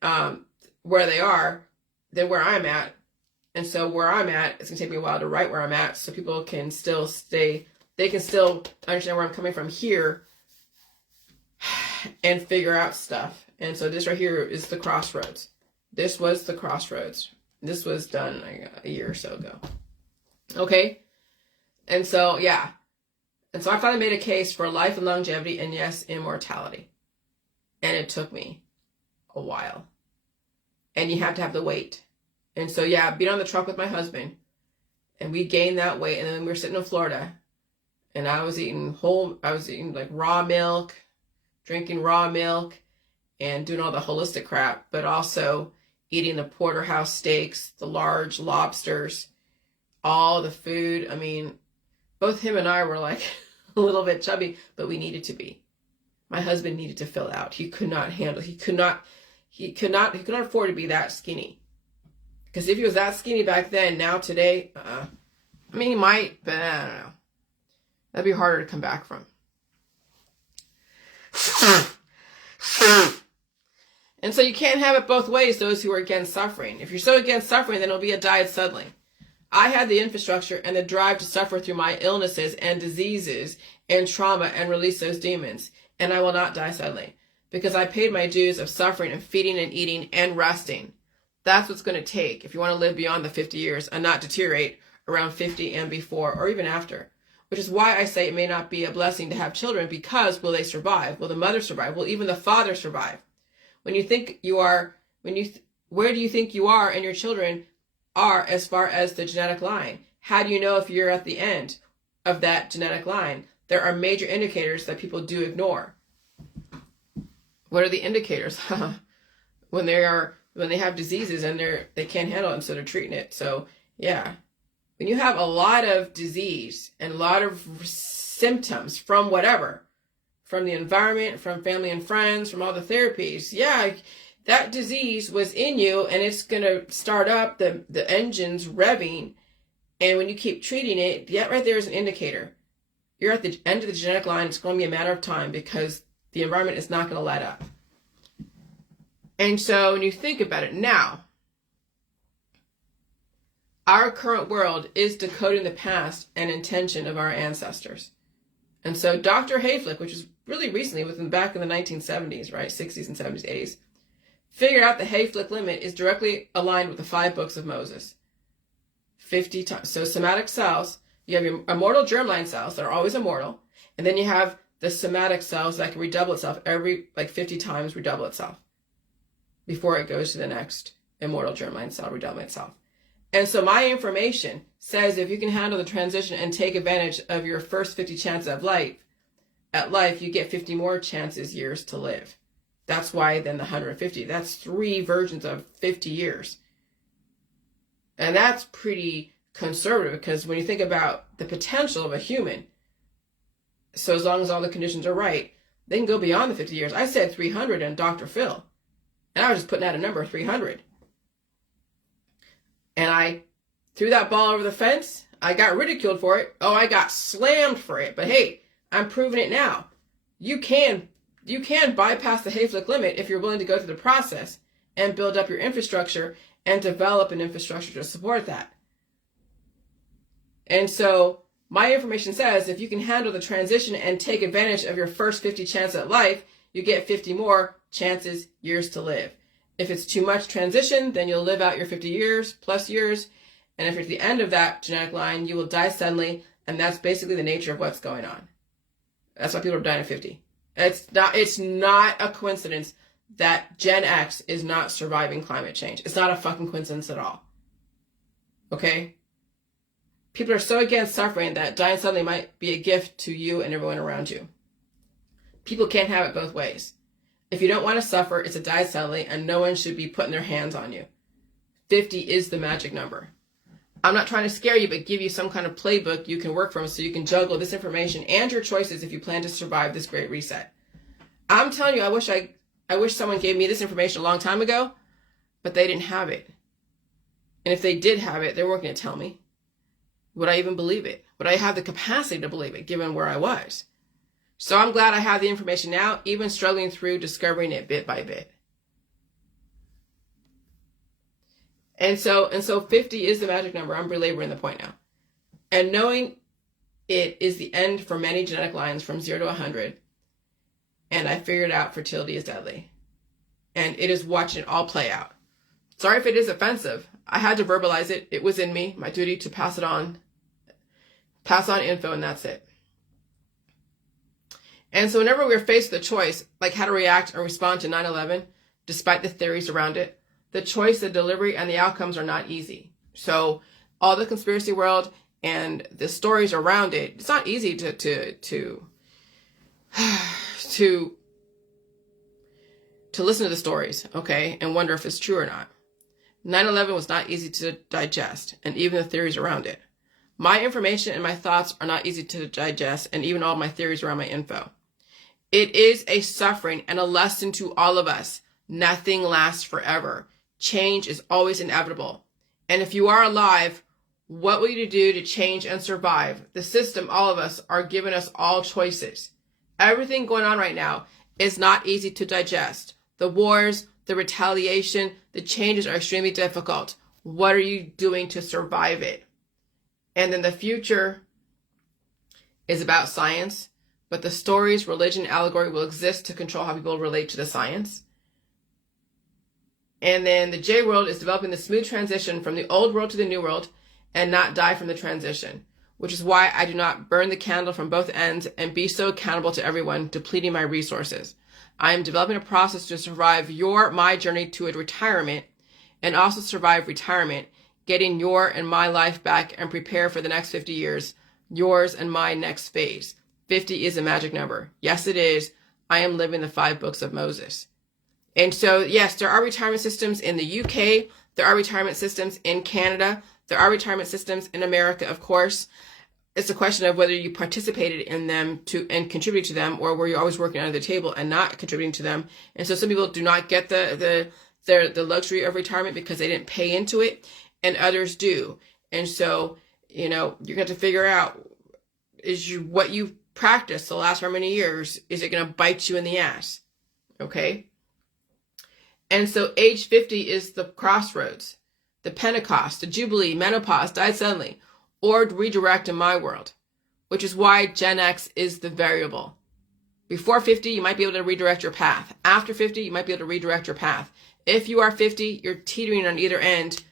where they are than where I'm at. And so where I'm at, it's gonna take me a while to write where I'm at, so people can still they can still understand where I'm coming from here and figure out stuff. And so this right here is the crossroads. This was the crossroads. This was done like a year or so ago. Okay? And so, yeah. And so I finally made a case for life and longevity and, yes, immortality. And it took me a while. And you have to have the weight. And so, yeah, being on the truck with my husband, and we gained that weight, and then we were sitting in Florida, and I was eating like raw milk, drinking raw milk, and doing all the holistic crap, but also eating the porterhouse steaks, the large lobsters, all the food. I mean, both him and I were like a little bit chubby, but we needed to be. My husband needed to fill out. He could not handle, he could not afford to be that skinny. Because if he was that skinny back then, now today, I mean, he might, but I don't know. That'd be harder to come back from. And so you can't have it both ways, those who are against suffering. If you're so against suffering, then it'll be a diet suddenly. I had the infrastructure and the drive to suffer through my illnesses and diseases and trauma and release those demons. And I will not die suddenly, because I paid my dues of suffering and feeding and eating and resting. That's what's going to take if you want to live beyond the 50 years and not deteriorate around 50 and before, or even after. Which is why I say it may not be a blessing to have children, because will they survive? Will the mother survive? Will even the father survive? When you think you are, where do you think you are and your children are as far as the genetic line? How do you know if you're at the end of that genetic line? There are major indicators that people do ignore. What are the indicators? When when they have diseases and they can't handle it, and so they're treating it. So yeah, when you have a lot of disease and a lot of symptoms from whatever, from the environment, from family and friends, from all the therapies, yeah, that disease was in you, and it's going to start up the engines revving. And when you keep treating it, yeah, right there is an indicator. You're at the end of the genetic line. It's going to be a matter of time because the environment is not going to let up. And so when you think about it now, our current world is decoding the past and intention of our ancestors. And so Dr. Hayflick, which is really recently, within back in the 1970s, right, 60s and 70s, 80s, figured out the Hayflick limit is directly aligned with the 5 books of Moses. 50 times. So somatic cells, you have your immortal germline cells that are always immortal, and then you have the somatic cells that can redouble itself every 50 times, redouble itself before it goes to the next immortal germline cell redoubling itself. And so my information says if you can handle the transition and take advantage of your first 50 chances of life, you get 50 more chances years to live. That's why then the 150, that's 3 versions of 50 years. And that's pretty conservative because when you think about the potential of a human, so as long as all the conditions are right, they can go beyond the 50 years. I said 300 in Dr. Phil, and I was just putting out a number, 300. And I threw that ball over the fence. I got ridiculed for it. Oh, I got slammed for it. But hey, I'm proving it now. You can bypass the Hayflick limit if you're willing to go through the process and build up your infrastructure and develop an infrastructure to support that. And so my information says if you can handle the transition and take advantage of your first 50 chances at life, you get 50 more chances years to live. If it's too much transition, then you'll live out your 50 years plus years. And if you're at the end of that genetic line, you will die suddenly. And that's basically the nature of what's going on. That's why people are dying at 50. It's not a coincidence that Gen X is not surviving climate change. It's not a fucking coincidence at all. Okay? People are so against suffering that dying suddenly might be a gift to you and everyone around you. People can't have it both ways. If you don't want to suffer, it's a die suddenly, and no one should be putting their hands on you. 50 is the magic number. I'm not trying to scare you, but give you some kind of playbook you can work from so you can juggle this information and your choices if you plan to survive this great reset. I'm telling you, I wish someone gave me this information a long time ago, but they didn't have it. And if they did have it, they weren't going to tell me. Would I even believe it? Would I have the capacity to believe it, given where I was? So I'm glad I have the information now, even struggling through discovering it bit by bit. And so 50 is the magic number. I'm belaboring the point now. And knowing it is the end for many genetic lines from 0 to 100. And I figured out fertility is deadly. And it is watching it all play out. Sorry if it is offensive. I had to verbalize it. It was in me, my duty to pass it on. Pass on info, and that's it. And so whenever we're faced with a choice, like how to react or respond to 9/11, despite the theories around it, the choice, the delivery, and the outcomes are not easy. So all the conspiracy world and the stories around it, it's not easy to listen to the stories, okay, and wonder if it's true or not. 9/11 was not easy to digest, and even the theories around it. My information and my thoughts are not easy to digest, and even all my theories around my info. It is a suffering and a lesson to all of us. Nothing lasts forever. Change is always inevitable. And if you are alive, what will you do to change and survive? The system, all of us, are giving us all choices. Everything going on right now is not easy to digest. The wars, the retaliation, the changes are extremely difficult. What are you doing to survive it? And then the future is about science, but the stories, religion, allegory will exist to control how people relate to the science. And then the J world is developing the smooth transition from the old world to the new world and not die from the transition, which is why I do not burn the candle from both ends and be so accountable to everyone, depleting my resources. I am developing a process to survive my journey to a retirement and also survive retirement, getting your and my life back and prepare for the next 50 years, yours and my next phase. 50 is a magic number. Yes, it is. I am living the 5 books of Moses. And so, yes, there are retirement systems in the UK. There are retirement systems in Canada. There are retirement systems in America, of course. It's a question of whether you participated in them and contributed to them, or were you always working under the table and not contributing to them. And so some people do not get the luxury of retirement because they didn't pay into it, and others do. And so, you know, you're going to figure out, what you practiced the last how many years, is it going to bite you in the ass? Okay? And so age 50 is the crossroads, the Pentecost, the Jubilee, menopause, died suddenly, or redirect in my world, which is why Gen X is the variable. Before 50, you might be able to redirect your path. After 50, you might be able to redirect your path. If you are 50, you're teetering on either end,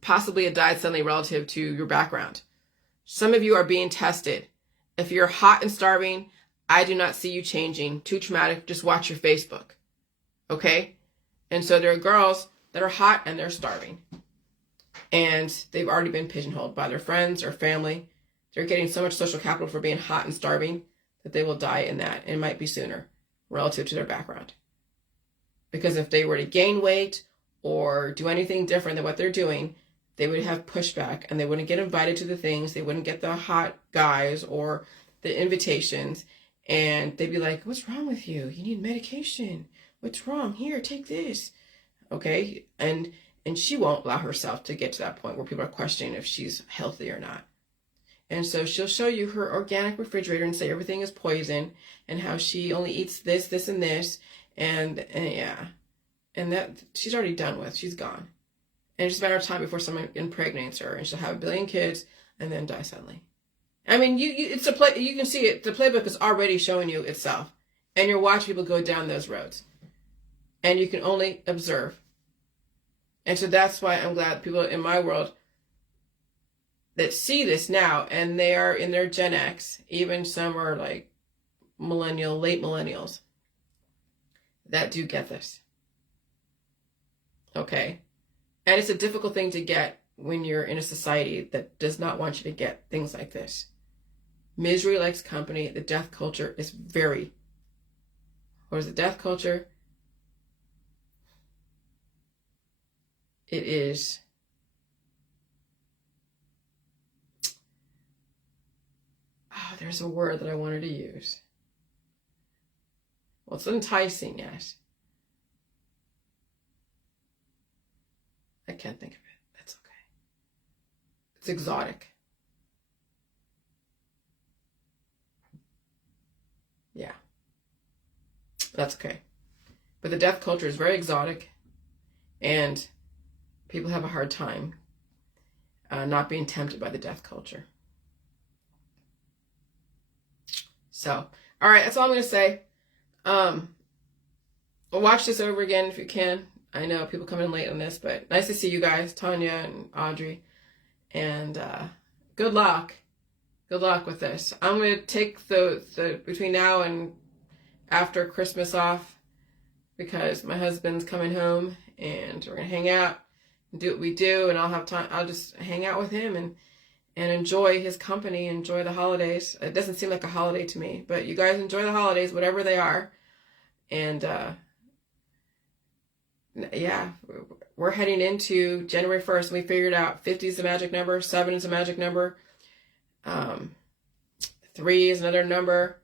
possibly a died suddenly relative to your background. Some of you are being tested. If you're hot and starving, I do not see you changing. Too traumatic, just watch your Facebook. Okay? And so there are girls that are hot and they're starving. And they've already been pigeonholed by their friends or family. They're getting so much social capital for being hot and starving that they will die in that. And it might be sooner relative to their background. Because if they were to gain weight or do anything different than what they're doing, they would have pushback and they wouldn't get invited to the things. They wouldn't get the hot guys or the invitations. And they'd be like, what's wrong with you? You need medication. What's wrong? Here, take this. Okay? And she won't allow herself to get to that point where people are questioning if she's healthy or not. And so she'll show you her organic refrigerator and say everything is poison and how she only eats this, this, and this. And yeah. And that she's already done with. She's gone. And it's just a matter of time before someone impregnates her and she'll have a billion kids and then die suddenly. I mean, it's a play. You can see it. The playbook is already showing you itself. And you're watching people go down those roads. And you can only observe. And so that's why I'm glad people in my world that see this now, and they are in their Gen X, even some are like late millennials, that do get this. Okay? And it's a difficult thing to get when you're in a society that does not want you to get things like this. Misery likes company. The death culture is very... What is the death culture? It is... Oh, there's a word that I wanted to use. Well, it's enticing, yes. I can't think of it. That's okay. It's exotic. Yeah. That's okay. But the death culture is very exotic, and people have a hard time not being tempted by the death culture. So, all right, that's all I'm going to say. Watch this over again if you can. I know people come in late on this, but nice to see you guys, Tanya and Audrey. And good luck. Good luck with this. I'm going to take the between now and after Christmas off because my husband's coming home and we're going to hang out and do what we do, and I'll have time. I'll just hang out with him and enjoy his company, enjoy the holidays. It doesn't seem like a holiday to me, but you guys enjoy the holidays, whatever they are. And yeah, we're heading into January 1st. We figured out 50 is the magic number, 7 is the magic number, 3 is another number.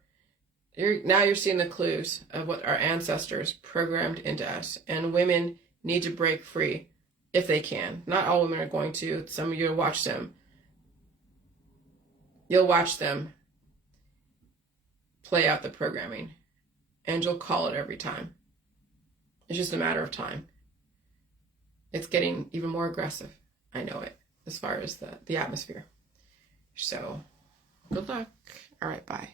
Now you're seeing the clues of what our ancestors programmed into us. And women need to break free if they can. Not all women are going to. Some of you will watch them. You'll watch them play out the programming. And you'll call it every time. It's just a matter of time. It's getting even more aggressive. I know it, as far as the atmosphere. So, good luck. All right, bye.